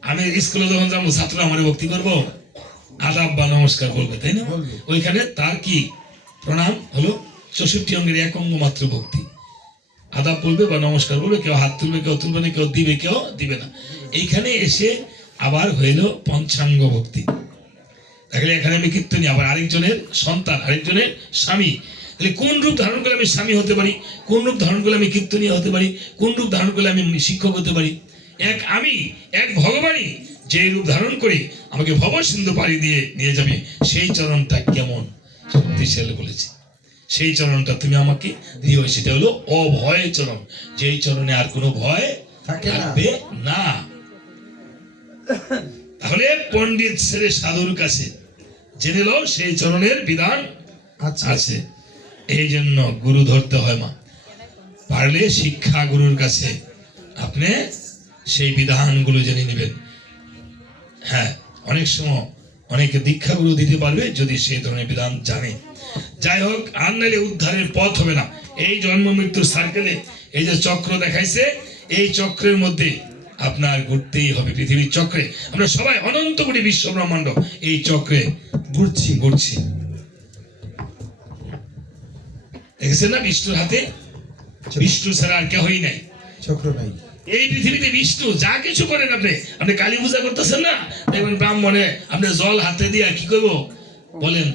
আমি স্কুলে যখন যাবো ছাত্র আমার ভক্তি করব, আদাব বা নমস্কার বলবে, তাই না? ওইখানে তার কি প্রণাম হলো 64 অঙ্গের 1 অঙ্গ মাত্র ভক্তি। আদাব বলবে বা নমস্কার বলবে, কেউ হাত তুলবে, কেউ তুলবে না, কেউ দিবে, কেউ দিবে না। এইখানে এসে আবার হইল পঞ্চাঙ্গ ভক্তি। তাহলে এখানে আমি কীর্তনী, আবার আরেকজনের সন্তান, আরেকজনের স্বামী। তাহলে কোন রূপ ধারণ করলে আমি স্বামী হতে পারি, কোন রূপ ধারণ করলে আমি কীর্তনী হতে পারি, কোন রূপ ধারণ করলে আমি শিক্ষক হতে পারি? এক আমি, এক ভগবানই যে রূপ ধারণ করে আমাকে ভব সিন্ধু পাড়ি দিয়ে নিয়ে যাবে, সেই চরণটা কেমন শক্তিশালী বলেছে। সেই চরণটা তুমি আমাকে দিও, সেটা হলো অভয় চরণ, যেই চরণে আর কোনো ভয় থাকবে না। তাহলে পণ্ডিত ছেড়ে সাধুর কাছে জেনে লো সেই চরণের বিধান আছে। এই জন্য গুরু ধরতে হয় মা, পারলে শিক্ষা গুরুর কাছে আপনি সেই বিধানগুলো জেনে নেবেন। হ্যাঁ, অনেক সময় অনেকে দীক্ষা গুরু দিতে পারবে যদি সেই ধরনের বিধান জানে। যাই হোক, আর নাইলে উদ্ধারের পথ হবে না। এই জন্ম মৃত্যুর সার্কেলে এই যে চক্র দেখাইছে, এই চক্রের মধ্যে আপনার ঘুরতেই হবে। পৃথিবীর চক্রে আমরা সবাই অনন্ত কোটি বিশ্ব ব্রহ্মাণ্ড এই চক্রে ঘুরছি। দেখেছেন না বিষ্ণুর হাতে, বিষ্ণু ছাড়া আর কেউই নাই, চক্র নাই এই পৃথিবীতে। বিষ্ণু যা কিছু করেন, আপনি কালী পূজা করতেছেন না, দেখবেন ব্রাহ্মণে আপনি জল হাতে দিয়া কি করবো বলেন,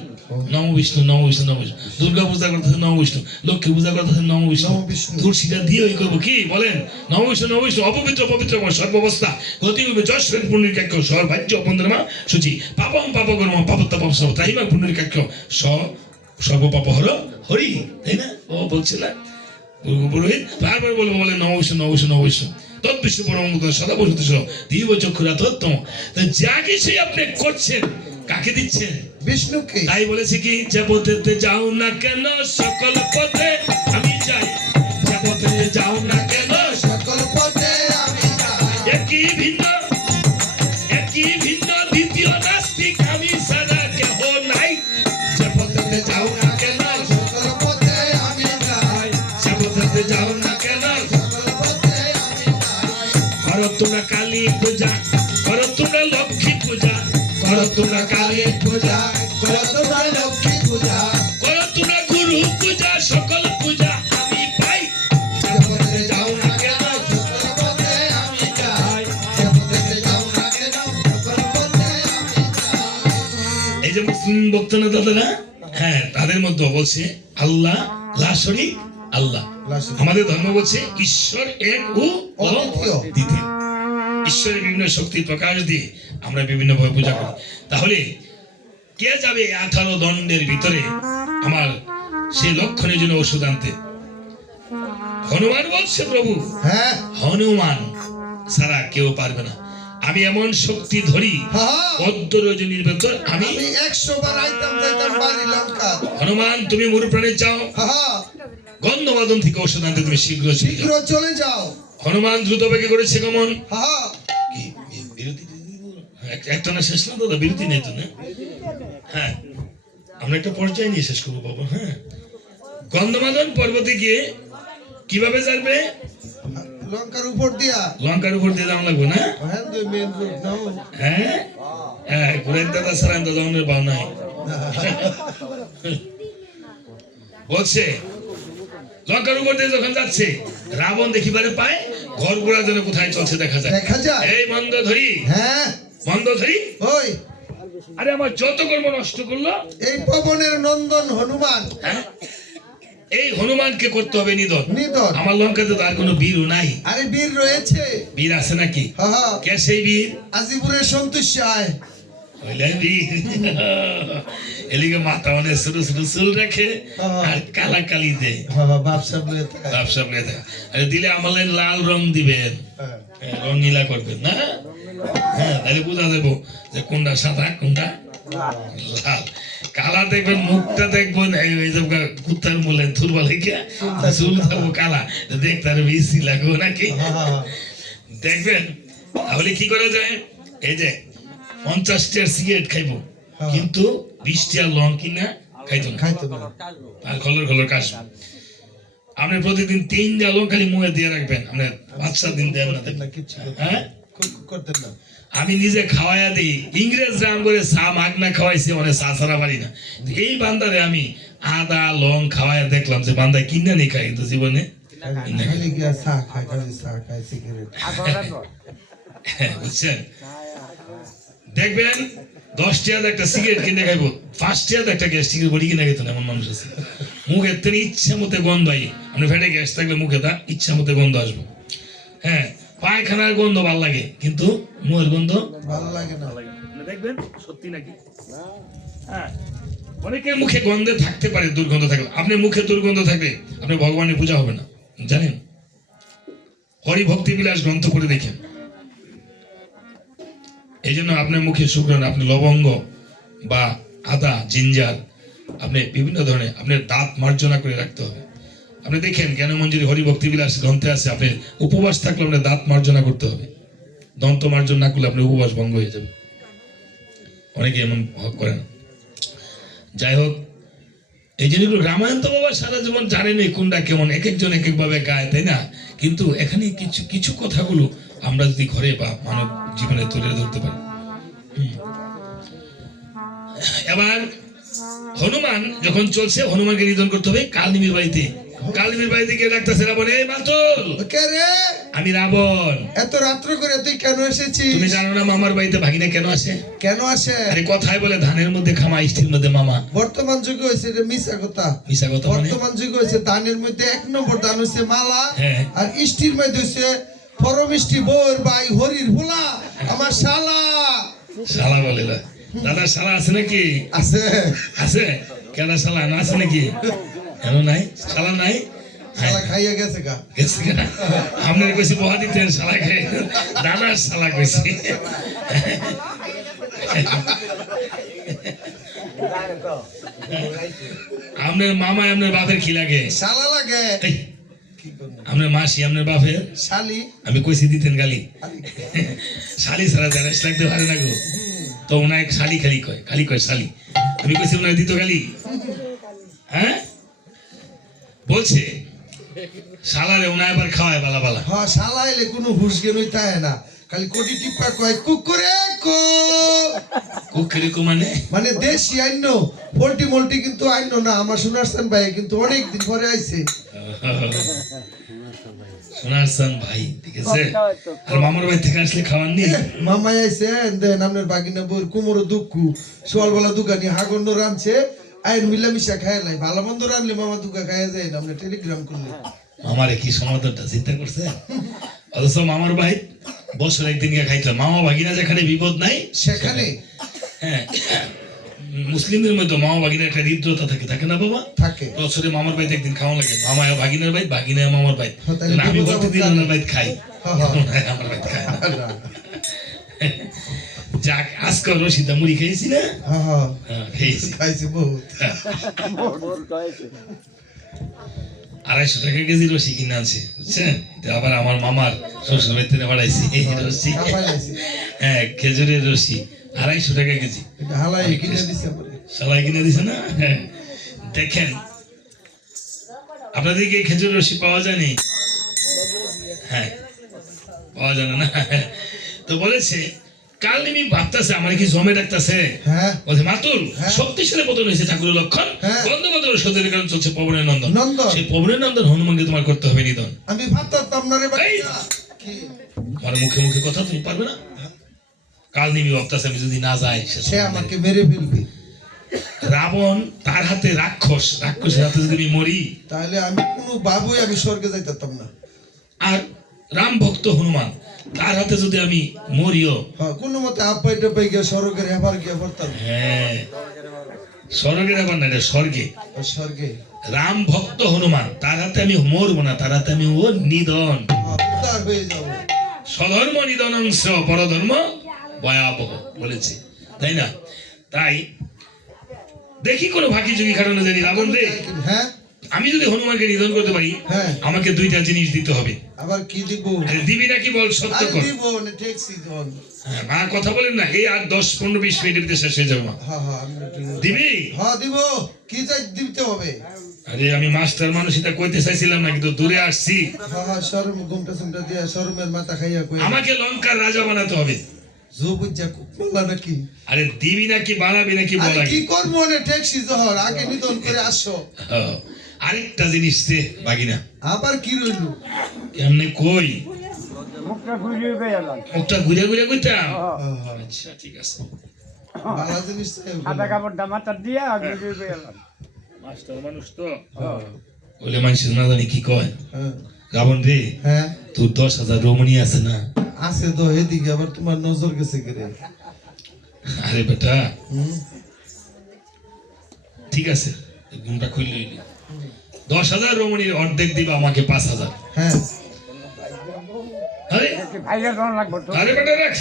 নম বিষ্ণু নম বিষ্ণু নম বিষ্ণু। দুর্গা পূজা করতেছেন নম বিষ্ণু, লক্ষ্মী পূজা করতেছেন নম বিষ্ণু, তুলসীটা দিয়ে ওই করবো কি বলেন, নম বিষ্ণু নম বিষ্ণু। অপবিত্র পবিত্র সর্বাবস্থা গতি যশ্বর পুণ্যকাক্ষ সর্বাজ্য বন্ধনমা সূচি পাপম পাপকর্ম পাপত্তাপম সব তাহিমা পুণ্যকাক্ষ সর্বপাপহর হরি, তাই না? ও বলছে না পুরোহিত, তারপরে বলবো বলে নম বিষ্ণু নম বিষ্ণু নম বিষ্ণু তৎবিষ্ণু পরম সদা বসতি দিব চক্ষুরা তত্তম। যা কিছুই আপনি করছেন কাকে দিচ্ছেন? বিষ্ণুকে। তাই বলেছে কি, যে পথে যাও না কেন সকল পথে আমি যাই, যে পথে যাও না কেন সকল পথে আমি যাই। একই ভিন্ন দ্বিতীয় নাস্তিক আমি ছাড়া কেহ নাই। যে পথে যাও না কেন সকল পথে আমি যাই, যে পথে যাও না কেন সকল পথে আমি যাই। করো তোমরা কালী পূজা, করো তোমরা লক্ষ্মী পূজা, করো তোমরা কালী পূজা, করো তোমরা লক্ষ্মী পূজা, করো তোমরা গুরু পূজা, সকল পূজা আমি পাই। যে পথে যাও না কেন সকল পথে আমি যাই, যে পথে যাও না কেন সকল পথে আমি যাই। এই যে মুসলিম বক্তা না দাদারা, হ্যাঁ তাদের মধ্যে বলছে আল্লাহ লা শরীক আল্লাহ, আমাদের ধর্ম বলছে ঈশ্বর এক ও অদ্বিতীয়। অদ্বিতীয়। ঈশ্বরের বিভিন্ন শক্তির প্রকাশ দিয়ে আমরা বিভিন্ন ভাবে পূজা করি। তাহলে কে যাবে 18 দণ্ডের ভিতরে আমার সেই লক্ষণের জন্য ওষুধ আনতে? হনুমান বলছে প্রভু, হ্যাঁ হনুমান ছাড়া কেউ পারবে না। আমি এমন শক্তি ধরি হ্যাঁ। 14 রজনীর ভেতর আমি আমি 100 বার আইতাম যাইতাম বাড়ি লঙ্কা। হনুমান তুমি মোর প্রাণে যাও, হ্যাঁ গন্ধবাদন থেকে ওষুধ আনতে তুমি শীঘ্র চলে শীঘ্র যাও। চলে যাও। হনুমান দ্রুত বেগে করেছে গমন। হ্যাঁ কি বিরতি একটা না শেষ না দাদা, বিরতি নেই তো না? হ্যাঁ আমরা একটা পর্যায়ে নিয়ে শেষ করবো বাবা। হ্যাঁ গন্ধমাদন পর্বতে গিয়ে কিভাবে যাবে? লঙ্কার উপর দিয়া। লঙ্কার উপর দিয়ে যাওয়া লাগবে না? হ্যাঁ দুই মেন রোড নাও। হ্যাঁ হ্যাঁ ঘুরে দাদা সারান দাদা অন্যের বাউ নাই বলছে লঙ্কার উপর দিয়ে যখন যাচ্ছে রাবণ দেখিবারে পায় ঘর ঘোড়া যেন কোথায় চলছে দেখা যায়। দেখা যায়। এই মন্দ ধরি, হ্যাঁ মন্দ ধরি, ওই আরে আমার যত কর্ম নষ্ট করলো। এই পবনের নন্দন হনুমান। হ্যাঁ এই হনুমানকে করতে হবে নিধন। নিধন। আমার লঙ্কাতে তো আর কোনো বীরও নাই। আরে বীর রয়েছে। বীর আছে নাকি? হ্যাঁ হ্যাঁ কে সেই বীর? আজিপুরের সন্তোষ আয়। হইলে বীর এলিগে মাথা অনেক ছোট ছোট চুল রাখে আর কালা কালি দেয়। হ্যাঁ ব্যবসা বলে থাকে। ব্যবসা করে দেখা আরে দিলে আমাদের লাল রং দিবেন, হ্যাঁ হ্যাঁ, রঙিলা করবেন না? হ্যাঁ তাহলে বোঝা যাবো যে কোনটা সাদা কোনটা লাল। কালা দেখবেন মুখটা দেখবেন এই যে কুত্তার মূলে থুরবা লেগে চুল থাকবো কালা, দেখতে আর বেশি লাগবো নাকি? হ্যাঁ দেখবেন তাহলে কি করা যায়? এই যে 50 টার সিগারেট খাইবো কিন্তু 20 টার লং কিনা খাইতো না, খাইতো না। আর খলর খলর কাশবো। আপনি প্রতিদিন 3টা লং খালি মুখে দিয়ে রাখবেন, আপনি 5-7 দিন দেন না করতেন না কিচ্ছু করতেন না। হ্যাঁ করতেন না। আমি নিজে খাওয়াইয়া দিই। ইংরেজ রাম করে চা মাগনা খাওয়াইছি, মানে চা ছাড়া পারি না। এই বান্দারে আমি আদা লং খাওয়াইয়া দেখলাম যে বান্দা কিনা নেই খাই কিন্তু জীবনে কিনা খায়। খালি গিয়া চা খায়, খালি চা খায়, সিগারেট। বুঝছেন? দেখবেন 10 টাকা একটা সিগারেট কিনে খাইবো, 5 টাকা একটা গ্যাস সিগারেট বড়ি কিনে খাইতো না এমন মানুষ আছে। মুখের তেন ইচ্ছা মতো গন্ধ হয়। আপনি ফেটে গ্যাস থাকলে মুখে তা ইচ্ছা মতো গন্ধ আসবো। হ্যাঁ পায়খানার গন্ধ ভাল লাগে কিন্তু মুখের গন্ধ ভালো লাগে না। দেখবেন সত্যি নাকি? হ্যাঁ অনেকের মুখে গন্ধে থাকতে পারে, দুর্গন্ধ থাকলে। আপনার মুখে দুর্গন্ধ থাকলে আপনার ভগবানের পূজা হবে না, জানেন? হরি ভক্তি বিলাস গ্রন্থ পড়ে দেখেন। এই জন্য আপনার মুখে সুঘ্রাণ, আপনি লবঙ্গ বা আদা জিঞ্জার আপনি বিভিন্ন ধরনের আপনার দাঁত মার্জনা করে রাখতে হবে। আপনি দেখেন জ্ঞান মঞ্জুরি হরি ভক্তি বিলাস গ্রন্থে আছে আপনি উপবাস থাকলে আপনার দাঁত মার্জনা করতে হবে। দন্ত মার্জন না করলে আপনার উপবাস ভঙ্গ হয়ে যাবে। অনেকে এমন করে না। যাই হোক এই জিনিসগুলো রামায়ণ তো বাবা সারা জীবন জানেনই কোনটা কেমন, এক একজন এক একভাবে গায়, তাই না? কিন্তু এখানে কিছু কিছু কথাগুলো আমরা যদি ঘরে বা মানব জীবনে তুলে ধরতে পারি। এবার হনুমান যখন চলছে, হনুমানকে নিধন করতে হবে কালনিমির বাড়িতে। কালনিমির বাড়িতে গিয়ে ডাকতেছে রাবণ, এই মাতুল কে রে? আমি রাবণ। এত রাত্র করে তুই কেন এসেছিস? তুমি জানো না মামার বাড়িতে ভাগিনা কেন আসে? কেন আসে? আরে কথায় বলে ধানের মধ্যে খামা, ইষ্টির মধ্যে মামা। বর্তমান যুগে হয়েছে এটা মিশা কথা। মিশা কথা মানে? বর্তমান যুগে হয়েছে ধানের মধ্যে 1 নম্বর ধান হচ্ছে মালা, হ্যাঁ। আর ইষ্টির মধ্যে হচ্ছে পরমিষ্টি বউর ভাই হরির ভোলা আমার শালা শালা বলে না দাদা, শালা আছে নাকি? আছে। আছে কেনা শালা না আছে নাকি? কেন নাই? শালা নাই? শালা খাইয়া গেছে গা। গেছে কিনা? আপনার কইছি বহা দিতেন শালা খাই, দাদার শালা কইছি। আপনার মামা আপনার বাপের কি লাগে? শালা লাগে। এই, কি করব? আপনার মাসি আপনার বাপের? শালি। আমি কইছি দিতেন গালি। শালি ছাড়া জানাস লাগতে পারে না গো। তো ওনায় শালি খালি কয়, খালি কয় শালি। আমি কইছি ওনায় দিত গালি। হ্যাঁ বলছে শালারে ওনায় আবার খাওয়ায় বালা বালা। হ্যাঁ শালা এলে কোনো হুশ জ্ঞান হইতে হয় না, খালি কোটি টিপ্পা কয় কুকুরে কো। কুকুরে কো মানে? মানে দেশি আইন, পোল্ট্রি মোল্টি কিন্তু আইন না। আমার শোনারছেন ভাই কিন্তু অনেক দিন পরে আইছে। শোনারছেন ভাই, ঠিক আছে। আর মামার বাড়ি থেকে আসলে খাওয়াননি? মামাই আইছে দেন আপনার বাগিনা বউর কুমোরও দুঃখু সোয়ালবেলা দোকানি হাগন্ন রানছে আইন মিলামিশা খায় নাই। ভালো মন্দ রানলে মামা দুকা খাইয়া যায় না, আপনি টেলিগ্রাম করলে। মামারে কি সমাধানটা চিন্তা করছে? অথচ মামার ভাই বছর একদিনকে খাইতো, মামা ভাগিনা যেখানে বিপদ নাই সেখানে হ্যাঁ মুসলিমদের মধ্যে মামা ভাগিনার একটা হৃদ্রতা থাকে, থাকে না বাবা? থাকে। বছরে মামার ভাই একদিন খাওয়া লাগে, মামা ভাগিনার ভাই, ভাগিনা মামার ভাই। হ্যাঁ, তাহলে আমি বিপদ প্রতিদিন আপদ ওনার ভাই খাই, হ্যাঁ, হ্যাঁ। আমার ভাই খায় না। না, যাক, আজকে রশিদা মুড়ি খেয়েছি না? হ্যাঁ, হ্যাঁ। হ্যাঁ, খেয়েছি। খাইছি বহুত। 250 টাকা কেজি রসি কিনে আনছে, বুঝছেন? এটা আবার আমার মামার শ্বশুর বাড়ি থেকে পাঠাইছি এই রসি। কাঁপাই লাইছি। হ্যাঁ, খেজুরের রসি 250 টাকা কেজি। এটা হালাই কিনে দিছে আমারে। সবাই কিনে দিছে না? হ্যাঁ। দেখেন, আপনাদের কি এই খেজুর রসি পাওয়া যায়নি? হ্যাঁ, পাওয়া যায় না। তো বলেছে কাল নিমি ভাবতেছে আমার কি জমে রাখতেছে, হ্যাঁ, বলছে মাতুল হ্যাঁ। শক্তিশালী পতন হয়েছে ঠাকুরের লক্ষণ, হ্যাঁ। গন্ধমাদর সদের কারণ চলছে পবনের নন্দন। নন্দন। সেই পবনের নন্দন হনুমানকে তোমার করতে হবে নিধন। আমি ভাবতাম না রে ভাই। এই! কি? আমার মুখে মুখে কথা তুমি পারবে না? কাল নিমি ভাবতেছে আমি যদি না যাই সে আমাকে মেরে ফেলবে, রাবণ তার হাতে রাক্ষস, রাক্ষসের হাতে যদি আমি মরি, তাহলে আমি কোনো বাবুই আমি স্বর্গে যাইতাম না। আর রাম ভক্ত হনুমান তার হাতে যদি আমি মরিও, হ্যাঁ, কোনো মতে আপাই টাপাই গিয়ে স্বর্গের হেবার গিয়ে পড়তাম। হ্যাঁ স্বর্গের ব্যাপার না, এটা স্বর্গে। স্বর্গে রাম ভক্ত হনুমান তার হাতে আমি মরবো না, তার হাতে আমি ও নিধন। উদ্ধার হয়ে যাবো। স্বধর্ম নিধনাংশ পরধর্ম ভয়াবহ বলেছে, তাই না? তাই দেখি কোনো ভাকি যুগি খাটানো জানি রাবণ রে, হ্যাঁ, আমি যদি হনুমানকে নিধন করতে পারি হ্যাঁ। আমাকে 2টা জিনিস দিতে হবে। আবার কি দিব? আরে দিবি নাকি বল, সত্য আরে কর। দিব না, ট্যাক্সি জন। হ্যাঁ, মা কথা বলেন না, এই আর 10-15-20 মিনিটের ভিতরে শেষ হয়ে যাবে মা। হ্যাঁ, হ্যাঁ, আমি একটু- দিবি? হ্যাঁ, দিব। কি চাই দিতে হবে? আরে আমি মাস্টার মানুষ, এটা কইতে চাইছিলাম না, কিন্তু দূরে আসছি। হ্যাঁ, হ্যাঁ, শরম ঘুমটা সুমটা দিয়ে শরমের মাথা খাইয়া কই আমাকে লঙ্কার রাজা বানাতে হবে। জুবুজ্জা কুপলা নাকি? আরে দিবি নাকি বানাবি নাকি আরে বলা কি করবো না, ট্যাক্সি জহর আগে নিধন করে আসো। আরেকটা জিনিস দে বাগিনা। আবার কি রইল? কেমনে কই? মুখটা ঘুরিয়ে গেলাম মুখটা ঘুরে ঘুরে কইতাম। হ্যাঁ, হ্যাঁ, আচ্ছা ঠিক আছে। ভালো জিনিস চাই। সাদা কাপড়টা মাথার দিয়ে ঘুরিয়ে গেলাম। মাস্টার মানুষ তো হ্যাঁ, বলে মানুষ না জানি কি কয়। হ্যাঁ, রাবণ রে, হ্যাঁ, তোর 10,000 রমণী আছে না? আছে তো। এদিকে আবার তোমার নজর গেছে করে। আরে বেটা হুম, ঠিক আছে, ঘুমটা খুললে 10,000 রমণীর অর্ধেক দিবা আমাকে 5,000। হ্যাঁ। আরে ভাইয়া কেমন লাগবে তো? আরে বেটা রাখ,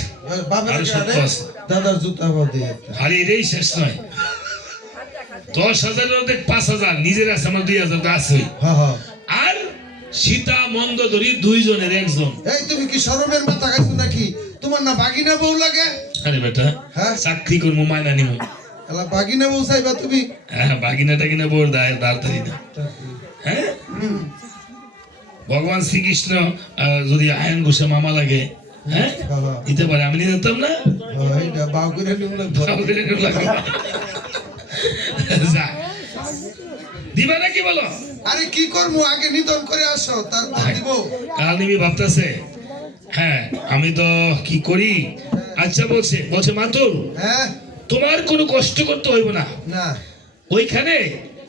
বাবার আরে সত্য কাছে আছে। দাদার জুতা বাদে একটা। আরে এটাই শেষ নয়, 10,000 অর্ধেক 5,000 নিজের আছে, আমার 2,000 তো আছেই। হ্যাঁ, হ্যাঁ। আর সীতা মন্দোদরী 2 জনের একজন। এই তুমি কি শরমের মাথা খাইছো নাকি? তোমার না বাগিনা বউ লাগে? আরে বেটা হ্যাঁ, চাকরি করবো, মায়না নিবো। এলা বাগিনা বউ চাইবা তুমি? হ্যাঁ, বাগিনা টাগিনা বোর দাঁড়াতারি না। হ্যাঁ, ভগবান শ্রীকৃষ্ণ যদি আয়ন ঘোষে মামা লাগে, হ্যাঁ হ্যাঁ, হ্যাঁ, দিতে পারে, আমি নিয়ে যেতাম না। হ্যাঁ, এইটা বাউ করে নিউ লাগবে। যাক। দিবা নাকি বলো? আরে কি করবো, আগে নিধন করে আসো, তারপর দিব। কাল নিবি ভাবতেছে। হ্যাঁ, আমি তো কি করি। আচ্ছা বলছে বলছে মাতুল, হ্যাঁ, তোমার কোনো কষ্ট করতে হইব না, না, ওইখানে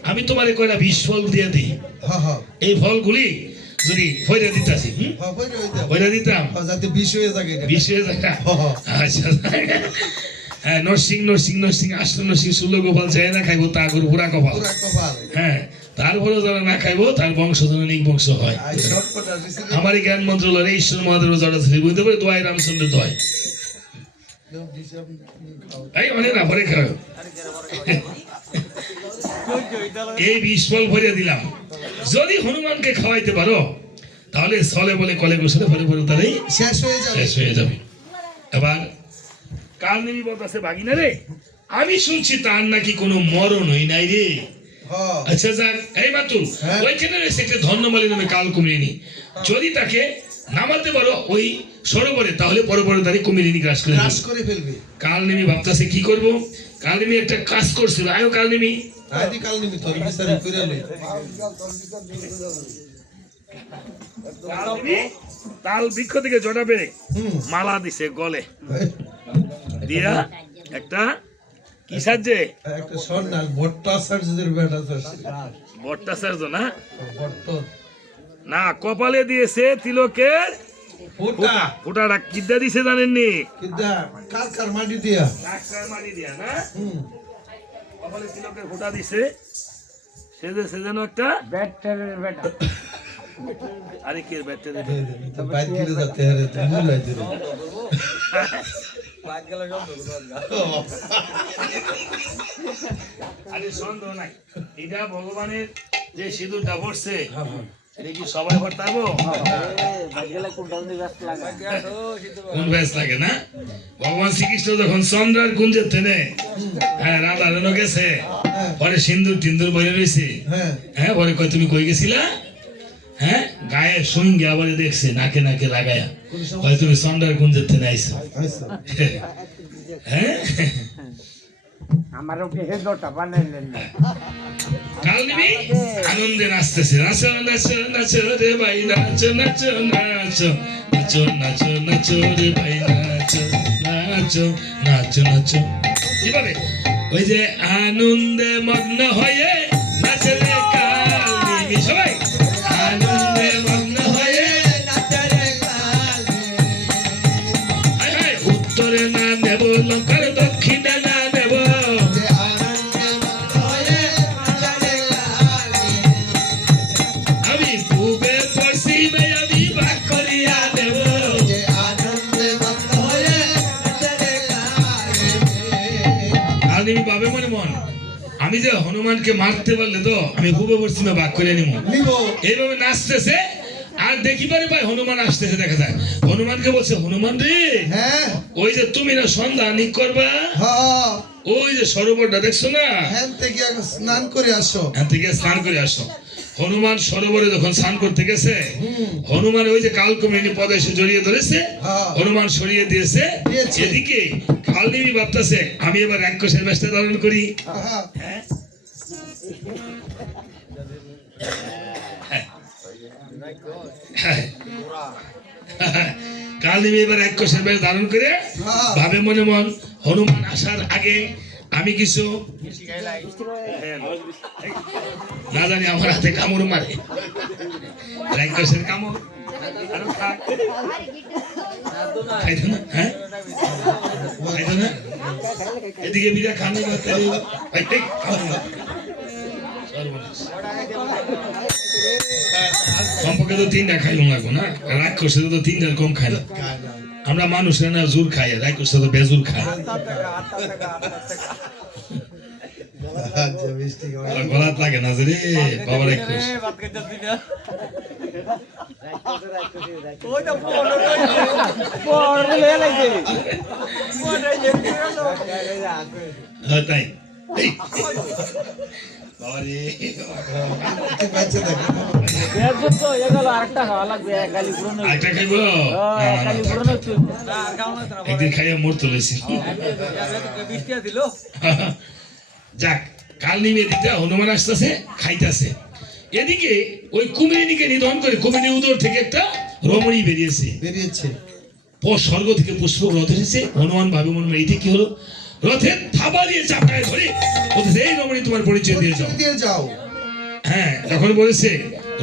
আমি তোমার কয়টা বিষ ফল দিয়ে দিই। হ্যাঁ, হ্যাঁ, এই ফলগুলি যদি ফইরা দিতাছি, হ্যাঁ, বইরে হই দাও। ফইরা দিতাম, হ্যাঁ, যাতে বিষ হয়ে থাকে এটা। বিষ হয়ে যায়। আচ্ছা, হ্যাঁ, নরসিং নরসিং নরসিং আষ্ট নরসিং ষোলো গোপাল যায় না খাইবো তা করে পুরা কপাল। পুরা কপাল। হ্যাঁ, তারপরে যারা না খাইবো তার বংশ যেন বংশ হয়। আই সব কথা দিছি রে। আমার এই জ্ঞান মন্ত্রণালয় ঈশ্বর মহাদেব যারা ছিল বুঝতে পারে, দোয়াই রামচন্দ্রের দোয়াই। নাও, দিছি আপনি খাও। এই অনেক না ভরে খাও। এই বিষ ফল ভরে দিলাম, যদি হনুমানকে খাওয়াইতে পারো তাহলে চলে বলে কলে গোসলে ভরে ভরে তাহলেই শেষ হয়ে যাবে। শেষ হয়ে যাবে। এবার কাল নিবি বলতেছে ভাগিনা রে, আমি শুনছি তার নাকি কোনো মরণ হই নাই রে। হ্যাঁ, আচ্ছা যাক, এই মাতুল হ্যাঁ। ওইখানে রয়েছে একটা ধন্যমালী নামে কাল কুমিরিনী, যদি তাকে নামাতে পারো ওই সরোবরে তাহলে পরে তারই কুমিরিনী গ্রাস করে ক্রাশ নেবে। করে ফেলবে। কাল নেমি ভাবতেছে কি করব। কাল নেমি একটা কাজ করছিল, আয়ো কাল নেমি। আদি কাল নিমিত বিচারি করে লই। তাল বৃক্ষ থেকে জটা পেরে হুম, মালা দিছে গলে দিয়া, একটা কি সাজে একটা স্বর্ণাল ভট্টাচার্যদের বেটা আছে। ভট্টাচার্য না, ভট্ট না কপালে দিয়েছে তিলকের ফোটা ফোটাটা কিদ্দা দিছে জানেননি? কিন্তু কার মাটি দিয়া ডাক্তার মারি দিয়া না হুম কপালে তিলকের ফোটা দিছে সে যেন একটা ব্যাটারের বেটা আরে কে ব্যাটারি তো বাইক কিনে যেতে হারে তো মূল হইতে রে আরে সন্দেহ নাই এটা ভগবানের যে সিঁদুরটা পড়ছে এটা কি সবাই ভরতে পারবো? কোন ব্যাস লাগে না? ভগবান শ্রীকৃষ্ণ যখন চন্দ্রার কুঞ্জের থেনে হ্যাঁ রাধা রণ গেছে পরে সিন্দুর টিন্দুর বইরে রয়েছে হ্যাঁ হ্যাঁ পরে কয় তুমি কই গেছিলা হ্যাঁ গায়ে সঙ্গে আবার দেখছে নাকে নাকে লাগায়া কয় তুমি চন্দ্রার কুঞ্জের থেনে আইছো আচ্ছা হ্যাঁ আমারও কে দোটা বানাইলেন না কাল নিবি আনন্দে নাচতেছে নাচো নাচো নাচো রে ভাই নাচো নাচো নাচো নাচো নাচো নাচো রে ভাই নাচো নাচো নাচো নাচো কিভাবে ওই যে আনন্দে মগ্ন হয়ে নাচে রে কাল নিবি সবাই আনন্দে মগ্ন হয়ে নাচে রে কাল হায় হায় উত্তরে না নেব লঙ্কার দক্ষিণে না নেব আমি পূবে পশ্চিমে আমি ভাগ করিয়া দেব আমি বাবে মনে মন আমি যে হনুমানকে মারতে পারলে তো আমি পূবে পশ্চিমে ভাগ করে নিব নিব এইভাবে নাচতেছে আর দেখি পারে ভাই হনুমান আসতেছে দেখা যায় হনুমানকে বলছে হনুমান রে হ্যাঁ ওই যে তুমি না সন্ধ্যা নিক করবা হ্যাঁ ওই যে সরোবরটা দেখছো না হ্যাঁ থেকে আগে স্নান করে আসো এখান থেকে স্নান করে আসো হনুমান সরোবরে যখন স্নান করতে গেছে হনুমান ওই যে কালকুমিনী পদে এসে জড়িয়ে ধরেছে হ্যাঁ। হনুমান সরিয়ে দিয়েছে দিয়েছে। এদিকে কালনিমি ভাবতেছে আমি এবার রাক্ষসের বেশটা ধারণ করি হ্যাঁ কালনিমি এবার রাক্ষসের বেশ ধারণ করে হ্যাঁ। ভাবে মনে মন হনুমান আসার আগে আমি কিছু না জানি আমার হাতে কামড় মারে রাক্ষসের কামড় আরো খাক। খাইতো না হ্যাঁ খাইতো না এদিকে বিরা খানি কমপক্ষে তো তিনটা খাইলাম লাগবো না রাক্ষসে তো তিনটার কম খাই না আমরা মানুষরা না জোর খাই রাক্ষসে তো বেজুর খায় আচ্ছা মিষ্টি খাওয়া গলাত লাগে না যে রে বাবা রাক্ষস তাই এই, বাবা রে বাচ্চা দেখো আরেকটা খাইব একদিন খাইয়া মোর তুলেছি যাক কাল নিমে দিতে হনুমান আসতেছে খাইতেছে এদিকে ওই কুমিরিনীকে নিধন করে কুমিরী উদর থেকে একটা রমণী বেরিয়েছে বেরিয়েছে স্বর্গ থেকে পুষ্প রথ এসেছে হনুমান ভাবে মনে মনে এইটা কি হলো রথের থাবা দিয়ে চাপায় ধরে বলতেছে এই রমণী তোমার পরিচয় দিয়ে যাও দিয়ে যাও হ্যাঁ তখন বলেছে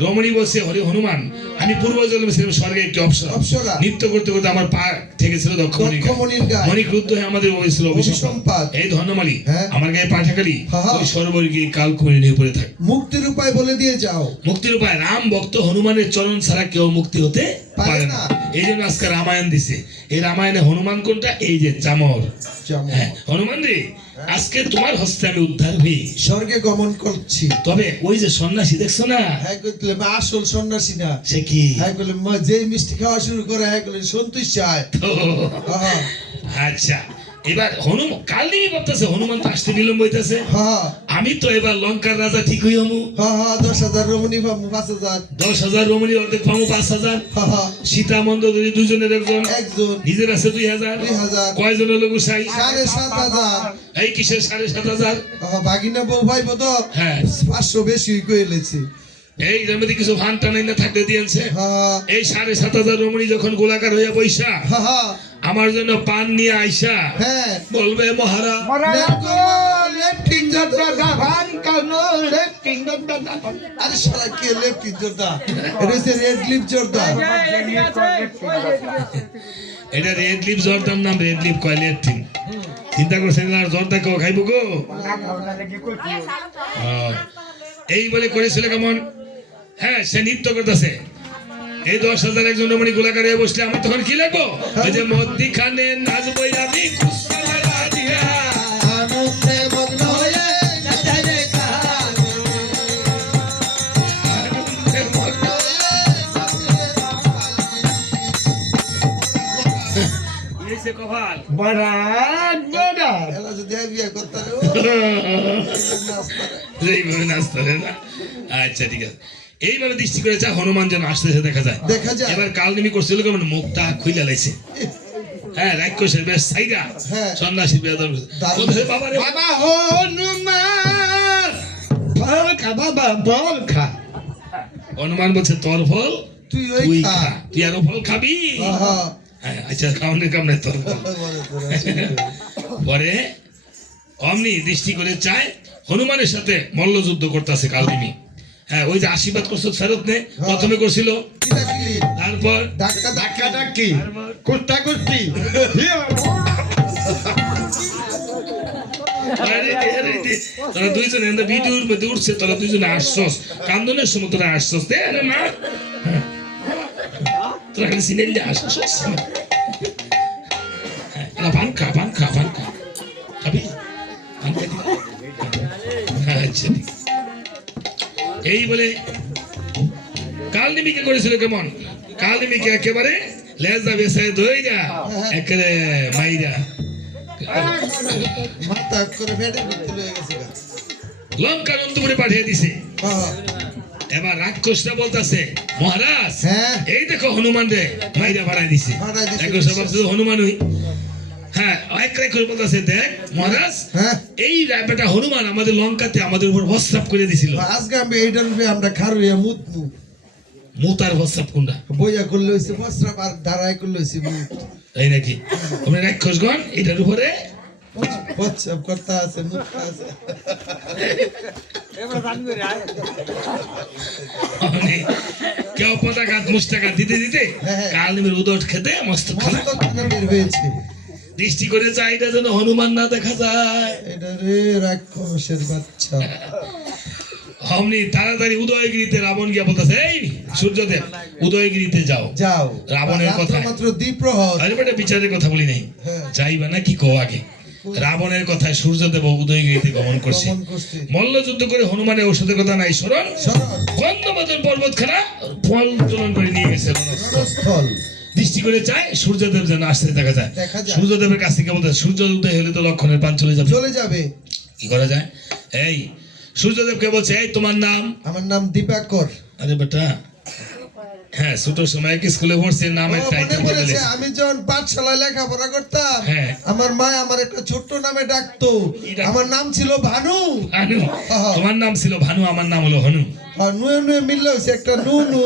রমণী বলছে হরে হনুমান আমি পূর্ব জন্মে ছিলাম স্বর্গে একটি অপ্সরা অপ্সরা। নৃত্য করতে করতে আমার পা ঠেকেছিল দক্ষমণির গায়ে। মণিক্রুদ্ধ হয়ে আমাদের হয়েছিল অভিসম্পাত। অভিসম্পাত এই ধন্যমালী হ্যাঁ। আমার গায়ে পা ঠেকালি হ্যাঁ, হ্যাঁ। ওই সরোবরে গিয়ে কাল কুমিরী নিয়ে পড়ে থাক মুক্তির উপায় বলে দিয়ে যাও মুক্তির উপায় রাম ভক্ত হনুমানের চরণ ছাড়া কেউ মুক্তি হতে পারে পারে না। না এই জন্য আজকে রামায়ণ দিছে এই রামায়ণে হনুমান কোনটা এই যে চামর যেমন হ্যাঁ হনুমান রে আজকে তোমার হস্তে আমি উদ্ধার হই স্বর্গে গমন করছি তবে ওই যে সন্ন্যাসী দেখছো না হ্যাঁ কইলে আসল সন্ন্যাসী না সে কি হ্যাঁ কইলে যে মিষ্টি খাওয়া শুরু করে হ্যাঁ কইলে সন্তুষ্ট হয় তো হ্যাঁ আচ্ছা এবার হনুমান কাল নিয়ে ভাবতেছে হনুমান তো আসতে বিলম্ব হইতেছে হ্যাঁ আমি তো এবার লঙ্কার রাজা ঠিক হই হমু হ্যাঁ 10,000 রমণী 5,000 10,000 রমণী অর্ধেক পাবো 5,000 হ্যাঁ সীতা মন্দোদরী দুজনের একজন একজন নিজের আছে 2,000 2,000 কয়জন হলো গুসাই 7,500 এই কিসের 7,500 বাগিনা বউ ভাই তো হ্যাঁ 500 বেশি কইলেছি এই মধ্যে কিছু ভান টানাই না থাকতে দিয়েছে হ্যাঁ এই 7,500 রমণী যখন গোলাকার হইয়া বইসা হ্যাঁ আমার জন্য পান নিয়ে আইসা হ্যাঁ বলবে মহারাজ মরা নেকমল লেফটিন জর্দা ভান কানো লেফটিন জর্দা আরে শালা কে লেফটিন জর্দা এটা হচ্ছে রেড লিপ জর্দা এটা রেড লিপ জর্দার নাম, রেড লিপ কয় লেফটিন। চিন্তা করছেন আর জর্দা কেউ খাইব গো? এই বলে করেছিল কেমন? হ্যাঁ, সে নৃত্য করতেছে। এই 10,000 একজন রমণী গোলাকার হয়ে বসলে আমার তখন কি লাগবো? ওই যে মধ্যিখানে নাচবই আমি কুসালা দিয়া। আনন্দে মগ্ন হয়ে নাচে রে কান আনন্দে মগ্ন হয়েছে কপাল। এলা যদি বিয়ে করতে রে এইভাবে নাচতে হবে না। আচ্ছা ঠিক আছে, এইভাবে দৃষ্টি করে যা হনুমান যেন আসতেছে দেখা যায়। দেখা যায়। এবার কালনিমি করছিল কেমন? মুখটা খুইলা লাইছে। হ্যাঁ, রাক্ষসের বেশ সাইরা হ্যাঁ। সন্ন্যাসীর বেদন বলতেছে, বাবা রে বাবা হনুমান ফল খা বাবা বল খা হনুমান বলছে তোর ফল তুই ওই তুই খা খা, তুই আরো ফল খাবি। আহা হ্যাঁ, আচ্ছা খাওয়ানোর কাম নাই তোর ফল। পরে অমনি দৃষ্টি করে চায় হনুমানের সাথে মল্লযুদ্ধ করতেছে কালনিমি। হ্যাঁ, ওই যে আশীর্বাদ করছো ফেরত নে, প্রথমে করছিল, কিলা কিলি তারপর ধাক্কা ধাক্কা ধাক্কি কুস্তা কুস্তি তোরা দুইজন ভিডিওর মধ্যে উঠছে, তোরা দুইজনে আসছস, কান্দনের সময় তোরা আসছস, দে রে মা, তোরা খালি সিনেল দিয়ে আসছস। পান খা, পান খা, পান খা, খাবি? পান খাই দিবি? আচ্ছা ঠিক। এই বলে কালনিমিকে করেছিল কেমন? কালনিমিকে একেবারে লেজা বেসায় ধইরা একেবারে মাইরা মাথা করে ফেটে ভিতরে লয়ে গেছে গা লঙ্কার অন্তপুরে পাঠিয়ে দিছে। আহা এবার রাক্ষসটা বলতেছে, মহারাজ হ্যাঁ। এই দেখো হনুমান রে মাইরা বাড়াই দিছে। বাড়ায় দিছে। রাক্ষসটা ভাবছে হনুমান হই। হ্যাঁ, এক রাক্ষস বলতেছে, দেখ মহারাজ, হ্যাঁ এই বেটা হনুমান আমাদের লঙ্কাতে আমাদের উপর প্রস্রাব করে দিছিল। আজকে আমি এইটার উপরে আমরা খারুইয়া মুতমু মুতার প্রস্রাব কোনটা? বইয়া করলে হইছে বস্ত্রাপ আর দাঁড়ায় করলে হইছে মুত তাই নাকি? তোমরা রাক্ষসগণ এটার উপরে বস্ত্রাপ করতে আছে মুত আছে কেউ পতাঘাত মুষ্টাঘাত দিতে দিতে হ্যাঁ। কালনিমের উদট খেতে মস্ত খানা মস্ত খানা বের হয়েছে দৃষ্টি করে চাই এটা যেন হনুমান না দেখা যায়। এটা রে রাক্ষসের বাচ্চা অমনি তাড়াতাড়ি উদয়গিরিতে রাবণ গিয়া বলতেছে, এই সূর্যদেব উদয়গিরিতে যাও। যাও রাবণের রাত্র কথায়। মাত্র দ্বিপ্রহর আরে বেটা বিচারের কথা বলি নাই, হ্যাঁ। যাইবা না কি কো আগে? রাবণের কথায় সূর্যদেব উদয়গিরিতে গমন করছে। গমন করছে। মল্লযুদ্ধ করে হনুমানের ঔষধের কথা নাই স্মরণ। শরৎ গন্ধমাদন পর্বতখানা ফল উত্তোলন করে নিয়ে গেছে রণস্থল। রণস্থল দৃষ্টি করে চায় সূর্যদেব যেন আসতে দেখা যায়। দেখা যায়। সূর্যদেবের কাছ থেকে বলতে, সূর্য উদয় হলে তো লক্ষণের পান চলে যাবে, চলে যাবে। কি করা যায়? এই সূর্যদেবকে বলছে, এই তোমার নাম? আমার নাম দীপাকর। আরে বেটা, হ্যাঁ ছোট সময় কি স্কুলে পড়ছে, নাম ও, একটা মনে আইটেম পড়েছে, বলে। আমি যখন পাঠশালায় লেখাপড়া করতাম হ্যাঁ। আমার মা আমার একটা ছোট্ট নামে ডাকতো। কি ডাকতো? আমার নাম ছিল ভানু। ভানু? হ্যাঁ। তোমার নাম ছিল ভানু, আমার নাম হলো হনু। আর নুয়ে নুয়ে মিললে হয়েছে একটা নুনু।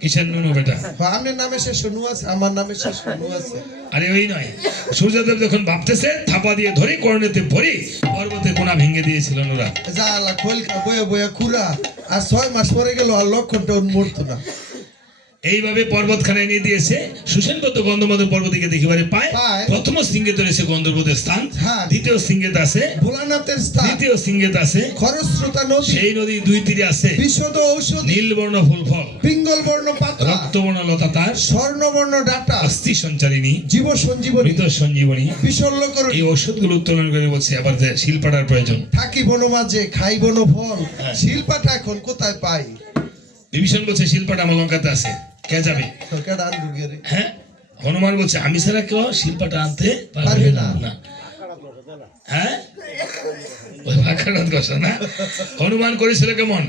কিসের নুনু বেটা? আপনার নামে শেষ নু আছে, আমার নামে শেষ নু আছে। আরে ওই নয়, সূর্যদেব যখন ভাবতেছে থাপা দিয়ে ধরে কর্ণেতে ভরি পর্বতের কোনা ভেঙে দিয়েছিল নোরা। জালা খোলকা বয়ে বয়ে খুরা আর 6 মাস পরে গেল আর লক্ষণটা মরতো না। এইভাবে পর্বতখানায় নিয়ে দিয়েছে। সুসেনবদ্ধ গন্ধমাদন পর্বতীকে দেখিবারে পায়। পায়। প্রথম সিংহেতে রয়েছে গন্ধর্বদের স্থান, হ্যাঁ। দ্বিতীয় সিংহেত আছে, ভোলানাথের স্থান, তৃতীয় সিংহেত আছে, খরস্রোতা নদী, সেই নদী দুই তীরে আছে, বিশদ ঔষধি, নীলবর্ণ ফুল ফল, পিঙ্গল বর্ণ পাতা, রক্তবর্ণ লতা তার, স্বর্ণবর্ণ ডাটা, অস্থি সঞ্চারিণী, জীব সঞ্জীবনী, মৃত সঞ্জীবনী। বিশল্য করুন এই ঔষধগুলো উত্তোলন করে বলছে আবার যে শিলপাটার প্রয়োজন। থাকি বন মাঝে খাই বন ফল। হ্যাঁ। শিল্পাটা এখন কোথায় পাই? বিভীষণ বলছে শিলপাটা আমার লঙ্কাতে আছে, কে যাবে? সরকার আন্দুগের হ্যাঁ, হনুমান বলছে আমি ছাড়া কেউ শিল্পাটা আনতে পারবে পারবে না। না। হ্যাঁ, ওই ভাকারাত ঘষা না? হনুমান করেছিল কেমন?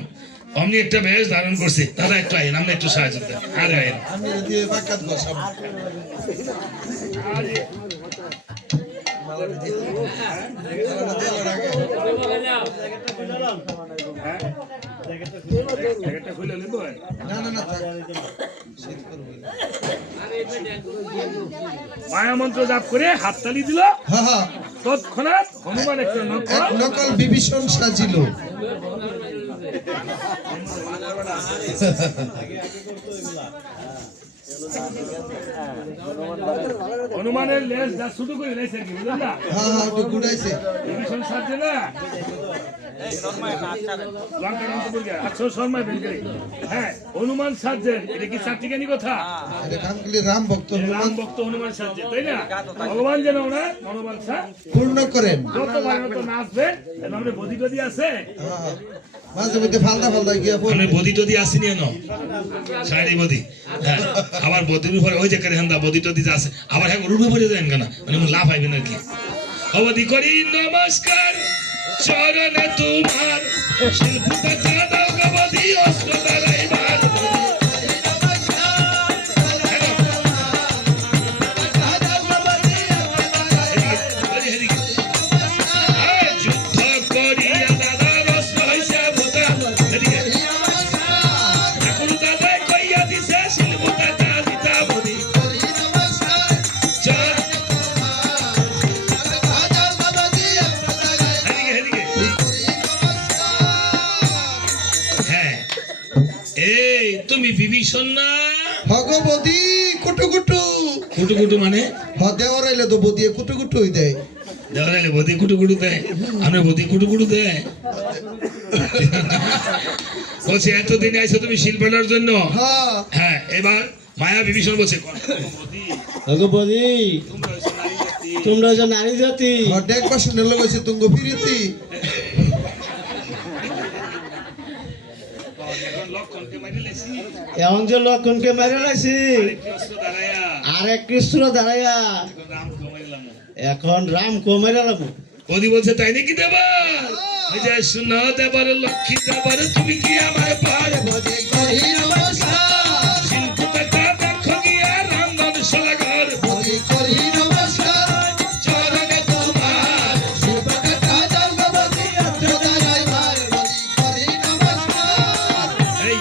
অমনি একটা বেশ ধারণ করছে। দাদা একটু আইন, আমরা একটু সাহায্য দেন। আরে আইন, আমি দিয়ে বাকাত বসাবো। মালাটা দিয়ে মালাটা দিয়ে আগে জ্যাকেটটা খুলে নেবো না না না থাক। শীত করবে না। মায়া মন্ত্র জাপ করে হাততালি দিল, হ্যাঁ হ্যাঁ তৎক্ষণাৎ হনুমান একটা এক নকল বিভীষণ সাজিল। হনুমানের লেজ যা শুরু করে লেছে কি বুঝলেন না? হ্যাঁ হ্যাঁ একটু ঘুরাইছে। বিভীষণ সাজছে না লঙ্কা রন্তপুরকে 800 শর্মা বের করে। হ্যাঁ হনুমান সাজছেন, এটা কি চারটিখানি কথা? এটা কানকুলি রাম ভক্ত রাম হনুমান ভক্ত হনুমান সাজছে, তাই না? ভগবান যেন ওনার মনোবাঞ্ছা পূর্ণ করেন। যত ভালো নাচবে, এভাবে বদি টদি আছে, হ্যাঁ মাঝে মধ্যে ফালদা ফালদা গিয়া পড়বে। মানে বদি টদি আসেনি এনো শাড়ি বদি, হ্যাঁ আবার বদির উপরে ওই যে করে হান্দা বদি টদি যা আছে আবার হ্যাঁ রুবে পড়ে যায় কেন, মানে লাভ হইবে না কি? অবধি করি নমস্কার চরণে তোমার, শিল্পটা দাও গবধি অস্ত্র দাঁড়াইবার। যুদ্ধ করিয়া দাদার অস্ত্র হইছে ভূতা, ঠাকুর দাদাই কইয়া দিছে শিল্পটা দিতা বধি। হ্যাঁ এই তুমি বিভীষণ না? ভগবতী কুটু কুটু কুটু কুটু মানে হ দেওয়ারাইলে তো বদিয়ে কুটু কুটু হই দেয়। দেওয়ালে বদি কুটু কুটু দেয়, আমরা বদি কুটু কুটু দেয়। বলছে এতদিন আইছো তুমি শিল্পটার জন্য, হ্যাঁ হ্যাঁ এবার মায়া বিভীষণ বলছে ভগবতী তোমরা যে নারী জাতি, হ্যাঁ ডেক বাসনে লগাইছে তুঙ্গ ফিরিতি। এখন যে লক্ষণকে মেরে লাইছি আর এক কৃষ্ণ দাঁড়াইয়া এখন রাম কমাইরা লাগবো। বদি বলছে তাই নাকি দেবা? শুনো দেবার লক্ষ্মী দেবার তুমি কি আমার পার বদি করি নমস্কার শিল্পটা দেখো গিয়া রামগঞ্জ সোলাঘর বদি করি নমস্কার চরণে তোমার। শিবকথা দাও গবধি অস্ত্র দাঁড়াইবার। বদি করি নমস্কার। এই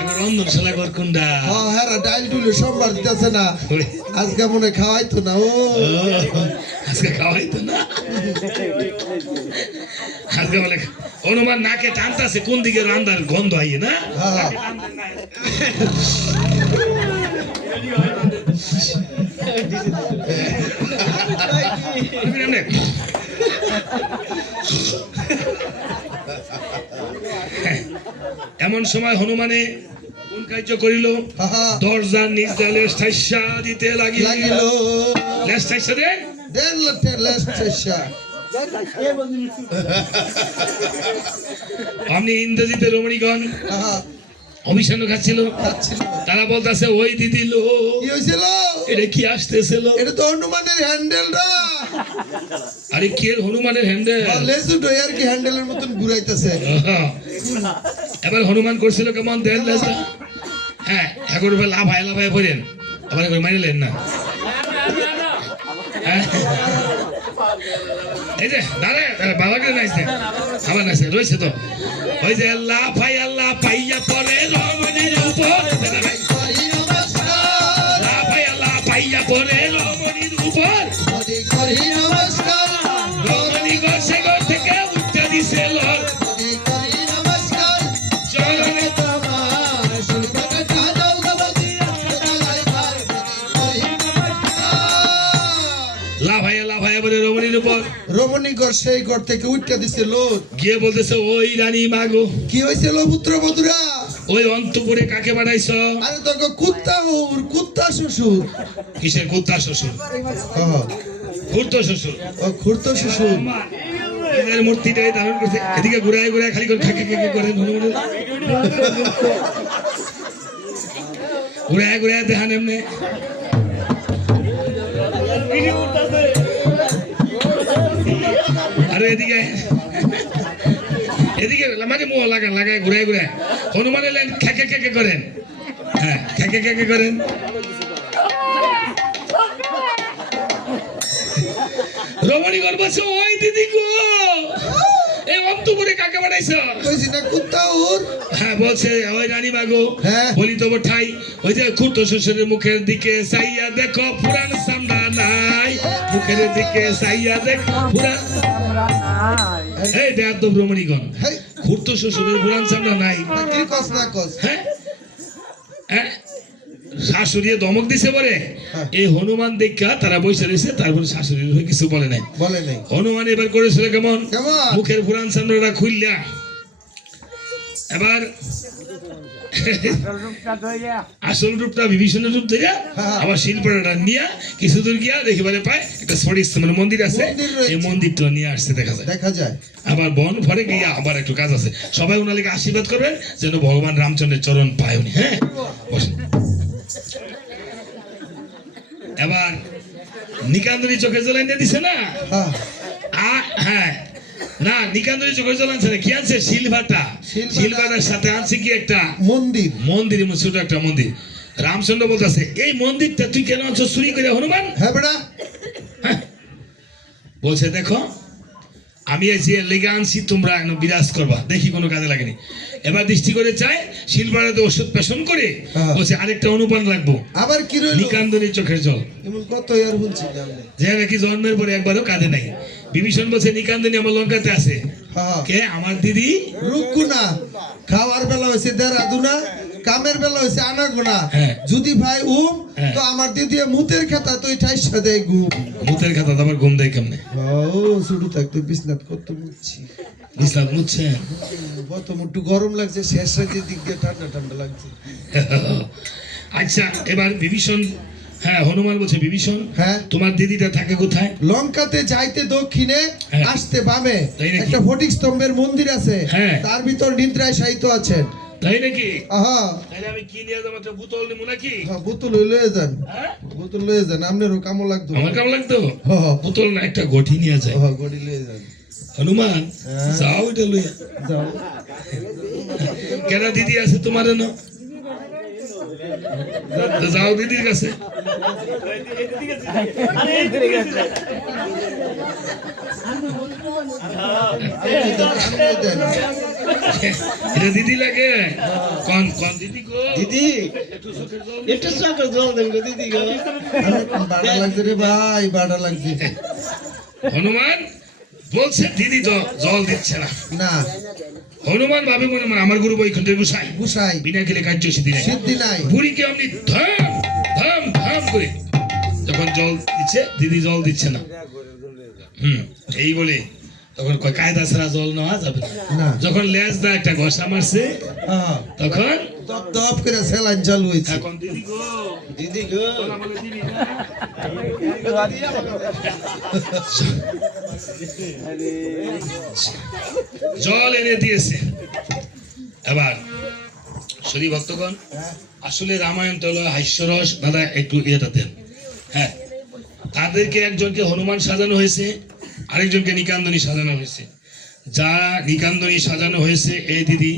এবার রন্ধন সোলাঘর কোনটা? হ্যাঁ হ্যাঁ ডাইল ডুলে সোমবার দিতেছে না, আজকে মনে খাওয়াইতো না। ও আজকে খাওয়াই তো না, আজকে বলে হনুমান নাকে টানতাছে কোন দিকে রান্দার গন্ধ আইয়ে না? হ্যাঁ এমন সময় হনুমানে কোন কার্য করিল? হ্যাঁ দরজার নিজ দেয়ালে ঠাইসা দিতে লাগিল। লাগিল লেস ঠাইসা দে। দেন লটে লেস্টেশা। আপনি ইন্দ্রজিতের রমণীগণ হ্যাঁ অভিষেক খাচ্ছিল, খাচ্ছিল। তারা বলতেছে ওই দিদি লো কি হয়েছিল? এটা কি আসতেছিল? এটা তো হনুমানের হ্যান্ডেল রা। আরে কি এর হনুমানের হ্যান্ডেল? লেজু ডয়ার কি হ্যান্ডেলের মতন ঘুরাইতেছে। এবার হনুমান করছিল কেমন দেন লেজটা, হ্যাঁ এখন লাফায় লাফায় পড়েন, আবার একবার মারিলেন না। হ্যাঁ? এই যে দাঁড়ায় বাবাকে নাইছে, আবার নাইছে রয়েছে তো ওই যে লাফাইয়া পরে রমণীর উপর, করি নমস্কার লাফাইয়া পরে রমণীর উপর, বদি করি নমস্কার রমণী ঘর সে ঘর থেকে উঠতে দিছে লর। বদি করি নমস্কার চরণে তোমার শিবকথা দাও গবধি অস্ত্র দাঁড়াইবার। বদি করি নমস্কার। লাফাইয়া বলে রমণীর উপর রমণী ঘর সেই ঘর থেকে উঠতে দিছে লোক। গিয়ে বলতেছে ওই রানী মাগো, কি হয়েছিল পুত্র বধুরা? ওই অন্তপুরে কাকে বানাইছ? আরে তোকে কুত্তা ওর কুত্তা শ্বশুর। কিসের কুত্তা শ্বশুর? খুর্ত শ্বশুর। ও খুর্ত শ্বশুর। এদের মূর্তিটাই ধারণ করছে, এদিকে ঘুরায় ঘুরায় খালি করে খাকে খাকে করেন হনুমানের, ঘুরায় ঘুরায় দেখান এমনি। আরে এদিকে এদিকে মানে মুখ লাগান লাগায় ঘুরায় ঘুরায় হনুমানের লাইন খেকে খেকে করেন, হ্যাঁ খেকে খেকে করেন। রমণীগণ বলছে ওই দিদি গো এই অন্তপুরে কাকে বাড়াইছো? কইছি না কুত্তা ওর। হ্যাঁ বলছে ওই রানীমা গো। হ্যাঁ। বলি তো ঠাই ওই যে খুঁড়তো শ্বশুরের মুখের দিকে চাইয়া দেখো পুরান চামড়া নাই, মুখের দিকে চাইয়া দেখো পুরান। আমরা নাই এই দেখ তো রমণীগণ, হেই, খুঁড়তো শ্বশুরের পুরান চামড়া নাই। তা কি কস না কস? হ্যাঁ হ্যাঁ শাশুড়ি ধমক দিছে বলে হ্যাঁ। এই হনুমান দেখা তারা বসে রয়েছে, তারপরে শাশুড়ির হয়ে কিছু বলে নাই। বলে নাই। হনুমান এবার করেছিল কেমন, কেমন? মুখের পুরান চামড়াটা খুললা এবার আসল রূপটা ধইয়া আসল রূপটা বিভীষণের রূপ ধরে হ্যাঁ। আবার শিল্পটা নিয়ে কিছু দূর গিয়া দেখিবারে পায় একটা স্ফটিক স্তম্ভের মন্দির আছে, মন্দির রয়েছে। এই মন্দিরটা নিয়ে আসছে দেখা যায়। দেখা যায়। আবার বন ভরে গিয়া আবার একটু কাজ আছে, সবাই ওনাকে আশীর্বাদ করবেন যেন ভগবান রামচন্দ্রের চরণ পায় উনি। হ্যাঁ বসেন। এবার নিকান্দনী চোখে জল এনে দিছে না, হ্যাঁ, হ্যাঁ না নিকান্দনী চোখে জল আনছে না, কি আনছে সিলভাটা, সিলভাটা। সিলভাটার সাথে আনছে কি একটা মন্দির। মন্দির, ছোট একটা মন্দির। রামচন্দ্র বলতেছে এই মন্দিরটা তুই কেন আনছো চুরি করে হনুমান? হ্যাঁ বেটা। হ্যাঁ। বলছে দেখো আমি এই যে লেগে আনছি তোমরা এখন বিরাজ করবা, দেখি কোনো কাজে লাগেনি। এবার দৃষ্টি করে চাই শিলবাড়াতে ওষুধ পেশন করে হ্যাঁ। বলছে আরেকটা অনুপান লাগবো, আবার কি রইল? নিকান্দনী চোখের জল, এমন কত আর বলছি না আমি। যে নাকি জন্মের পরে একবারও কাঁদে নাই। বিভীষণ বলছে নিকান্দনী আমার লঙ্কাতে আছে, হ্যাঁ, কে আমার দিদি রুকুনা। খাওয়ার বেলা হয়েছে দেড়াদুনা, কামের বেলা হয়েছে আনাগোনা। হ্যাঁ। যদি ভাই হ্যাঁ। তো আমার দিদি মুতের খেতা তুই ঠাইসা দেয় ঘুম। মুতের খাতা আবার ঘুম দেয় কেমনে? ও শুরু থাকতে বিছনাত কত মুচ্ছি, ইসলাম বুঝছেন? কত মুটু গরম লাগছে, শেষ রাতের দিক দিয়ে ঠান্ডা ঠান্ডা লাগছে। আচ্ছা এবার বিভীষণ, হ্যাঁ হনুমান বলছে বিভীষণ হ্যাঁ। তোমার দিদিটা থাকে কোথায়? লঙ্কাতে যাইতে দক্ষিণে, হ্যাঁ। আসতে বামে তাই নাকি? একটা ফটিক স্তম্ভের মন্দির আছে, হ্যাঁ। তার ভিতর নিদ্রায় শায়িত আছেন। তাই নাকি? আহা, তাহলে আমি কি নিয়ে যাবো, একটা বোতল নেবো নাকি? হ্যাঁ, বোতল লয়ে যান, হ্যাঁ? বোতল লয়ে যান, আপনারও কামো লাগতো। আমার কেমন লাগতো? হ্যাঁ, হ্যাঁ, বোতল না একটা গঠি নিয়ে যায়। হ্যাঁ, গড়ি লয়ে যান। হনুমান হ্যাঁ। যাও এটা লইয়া। যাও। কেন দিদি আছে তোমার না? তো যাও দিদির কাছে। আপনি দেন। এটা দিদি লাগে? কোন কোন দিদি গো? দিদি একটু চোখের জল দেন গো দিদি গো। আরে, বাড়া লাগছে রে ভাই, বাড়া লাগছে। হনুমান বলছে দিদি তো জল দিচ্ছে না। না, হনুমান ভাবে মনে মনে আমার গুরু বৈকুণ্ঠের গোসাই, গুসাই বিনা খেলে কার্য সিদ্ধি নাই। সিদ্ধি নাই। বুড়িকে অমনি ধাম ধাম ধাম করে যখন জল দিচ্ছে, দিদি জল দিচ্ছে না। এই বলে তখন কয় কায়দা ছাড়া জল নেওয়া যাবে না। না, যখন লেজ দা একটা ঘষা মারছে হ্যাঁ, তখন দপ দপ করে সেলাইন চালু হয়েছে। এখন দিদি গো, দিদি গো। তোরা বলে দিদি না। জল এনে দিয়েছে। এবার শরী ভক্তগণ, আসলে রামায়ণটা হলো হাস্যরস, দাদা একটু ইয়েটা দেন। হ্যাঁ, তাদেরকে একজনকে হনুমান সাজানো হয়েছে, আরেকজনকে নিকান্দনী সাজানো হয়েছে। যারা নিকান্দনী সাজানো হয়েছে এই দিদি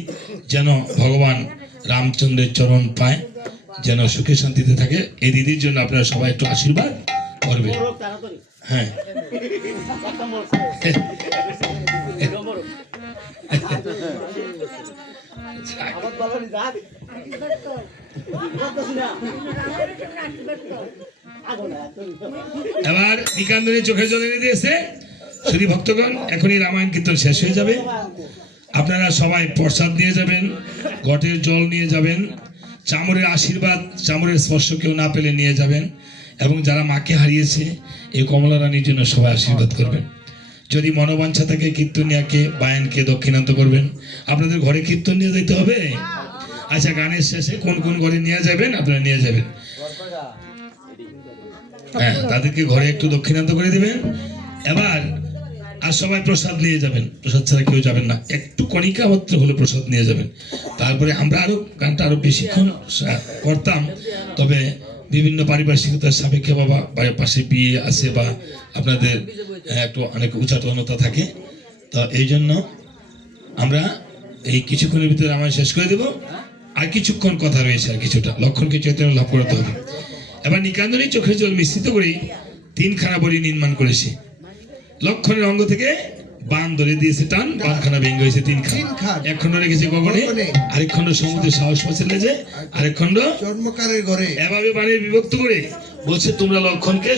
যেন ভগবান রামচন্দ্রের চরণ পায়, যেন সুখে শান্তিতে থাকে, এই দিদির জন্য আপনারা সবাই একটু আশীর্বাদ করবেন। হ্যাঁ এবার নিকান্দনী চোখের জল এনে দিয়েছে। শুধু ভক্তগণ, এখনই রামায়ণ কীর্তন শেষ হয়ে যাবে। আপনারা সবাই প্রসাদ নিয়ে যাবেন, ঘটের জল নিয়ে যাবেন, চামরের আশীর্বাদ, চামরের স্পর্শ কেউ না পেলে নিয়ে যাবেন, এবং যারা মাকে হারিয়েছে এই কমলা রানীর জন্য সবাই আশীর্বাদ করবেন। যদি মনোবাঞ্ছা থাকে কীর্তনিয়াকে, বায়ানকে দক্ষিণান্ত করবেন। আপনাদের ঘরে কীর্তন নিয়ে যেতে হবে। আচ্ছা, গানের শেষে কোন কোন ঘরে নিয়ে যাবেন আপনারা নিয়ে যাবেন। হ্যাঁ, তাদেরকে ঘরে একটু দক্ষিণান্ত করে দিবেন। এবার আর সবাই প্রসাদ নিয়ে যাবেন, প্রসাদ ছাড়া কেউ যাবেন না। একটু কণিকা মাত্র হলে প্রসাদ নিয়ে যাবেন। তারপরে আমরা আরো গানটা আরো বেশিক্ষণ করতাম, তবে বিভিন্ন পারিপার্শ্বিকতার সাপেক্ষে বাবা পাশে বিয়ে আছে বা আপনাদের একটু অনেক উচ্চাটনতা থাকে, তো এই জন্য আমরা এই কিছুক্ষণের ভিতরে রামায়ণ শেষ করে দেব। আর কিছুক্ষণ কথা রয়েছে, আর কিছুটা লক্ষণকে চৈতন্য লাভ করতে হবে। এবার নিকান্দনী চোখের জল মিশ্রিত করে 3খানা বলি নির্মাণ করেছি। লক্ষণের অঙ্গ থেকে বান ধরে দিয়েছে টান, বানখানা ভেঙে হয়েছে 3 খান। 3 খান। এক খণ্ড রেখেছে গগনে, গগনে। আরেক খণ্ড সমুদ্রের সাহস পাচ্ছে লেজে, আরেক খণ্ড জন্মকারের ঘরে এভাবে বানের বিভক্ত করে বলছে তোমরা লক্ষণকে